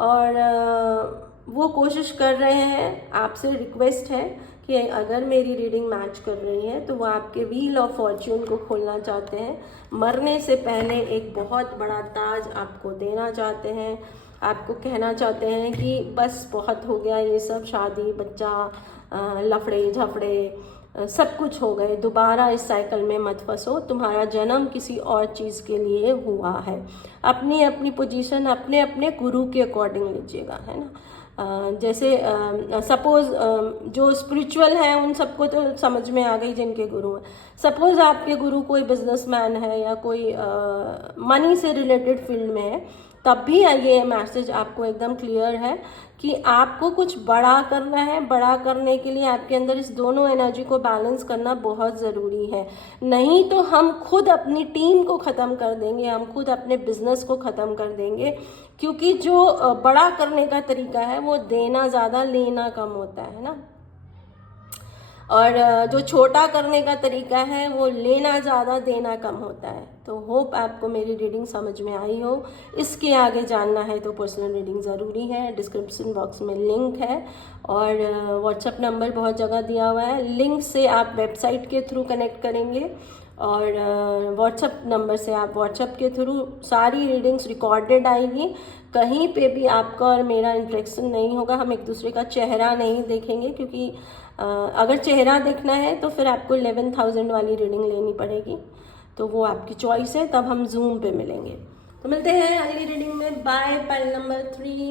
और वो कोशिश कर रहे हैं, आपसे रिक्वेस्ट है कि अगर मेरी रीडिंग मैच कर रही है तो वो आपके व्हील ऑफ फॉर्च्यून को खोलना चाहते हैं। मरने से पहले एक बहुत बड़ा ताज आपको देना चाहते हैं। आपको कहना चाहते हैं कि बस बहुत हो गया ये सब, शादी, बच्चा, लफड़े झफड़े, सब कुछ हो गए, दोबारा इस साइकिल में मत फंसो। तुम्हारा जन्म किसी और चीज़ के लिए हुआ है। अपनी अपनी पोजीशन अपने अपने गुरु के अकॉर्डिंग लीजिएगा, है ना। जैसे सपोज जो स्पिरिचुअल है उन सबको तो समझ में आ गई जिनके गुरु हैं। सपोज आपके गुरु कोई बिजनेसमैन है या कोई मनी से रिलेटेड फील्ड में है, तब भी ये मैसेज आपको एकदम क्लियर है कि आपको कुछ बड़ा करना है। बड़ा करने के लिए आपके अंदर इस दोनों एनर्जी को बैलेंस करना बहुत ज़रूरी है। नहीं तो हम खुद अपनी टीम को ख़त्म कर देंगे, हम खुद अपने बिजनेस को ख़त्म कर देंगे। क्योंकि जो बड़ा करने का तरीका है वो देना ज़्यादा, लेना कम होता है ना। और जो छोटा करने का तरीका है वो लेना ज़्यादा, देना कम होता है। तो होप आपको मेरी रीडिंग समझ में आई हो। इसके आगे जानना है तो पर्सनल रीडिंग ज़रूरी है। डिस्क्रिप्शन बॉक्स में लिंक है और व्हाट्सएप नंबर बहुत जगह दिया हुआ है। लिंक से आप वेबसाइट के थ्रू कनेक्ट करेंगे और व्हाट्सएप नंबर से आप व्हाट्सएप के थ्रू सारी रीडिंग्स रिकॉर्डेड आएगी। कहीं पे भी आपका और मेरा इंटरेक्शन नहीं होगा, हम एक दूसरे का चेहरा नहीं देखेंगे। क्योंकि अगर चेहरा देखना है तो फिर आपको 11,000 वाली रीडिंग लेनी पड़ेगी, तो वो आपकी चॉइस है। तब हम जूम पे मिलेंगे। तो मिलते हैं अगली रीडिंग में। बाय। Pile number 3।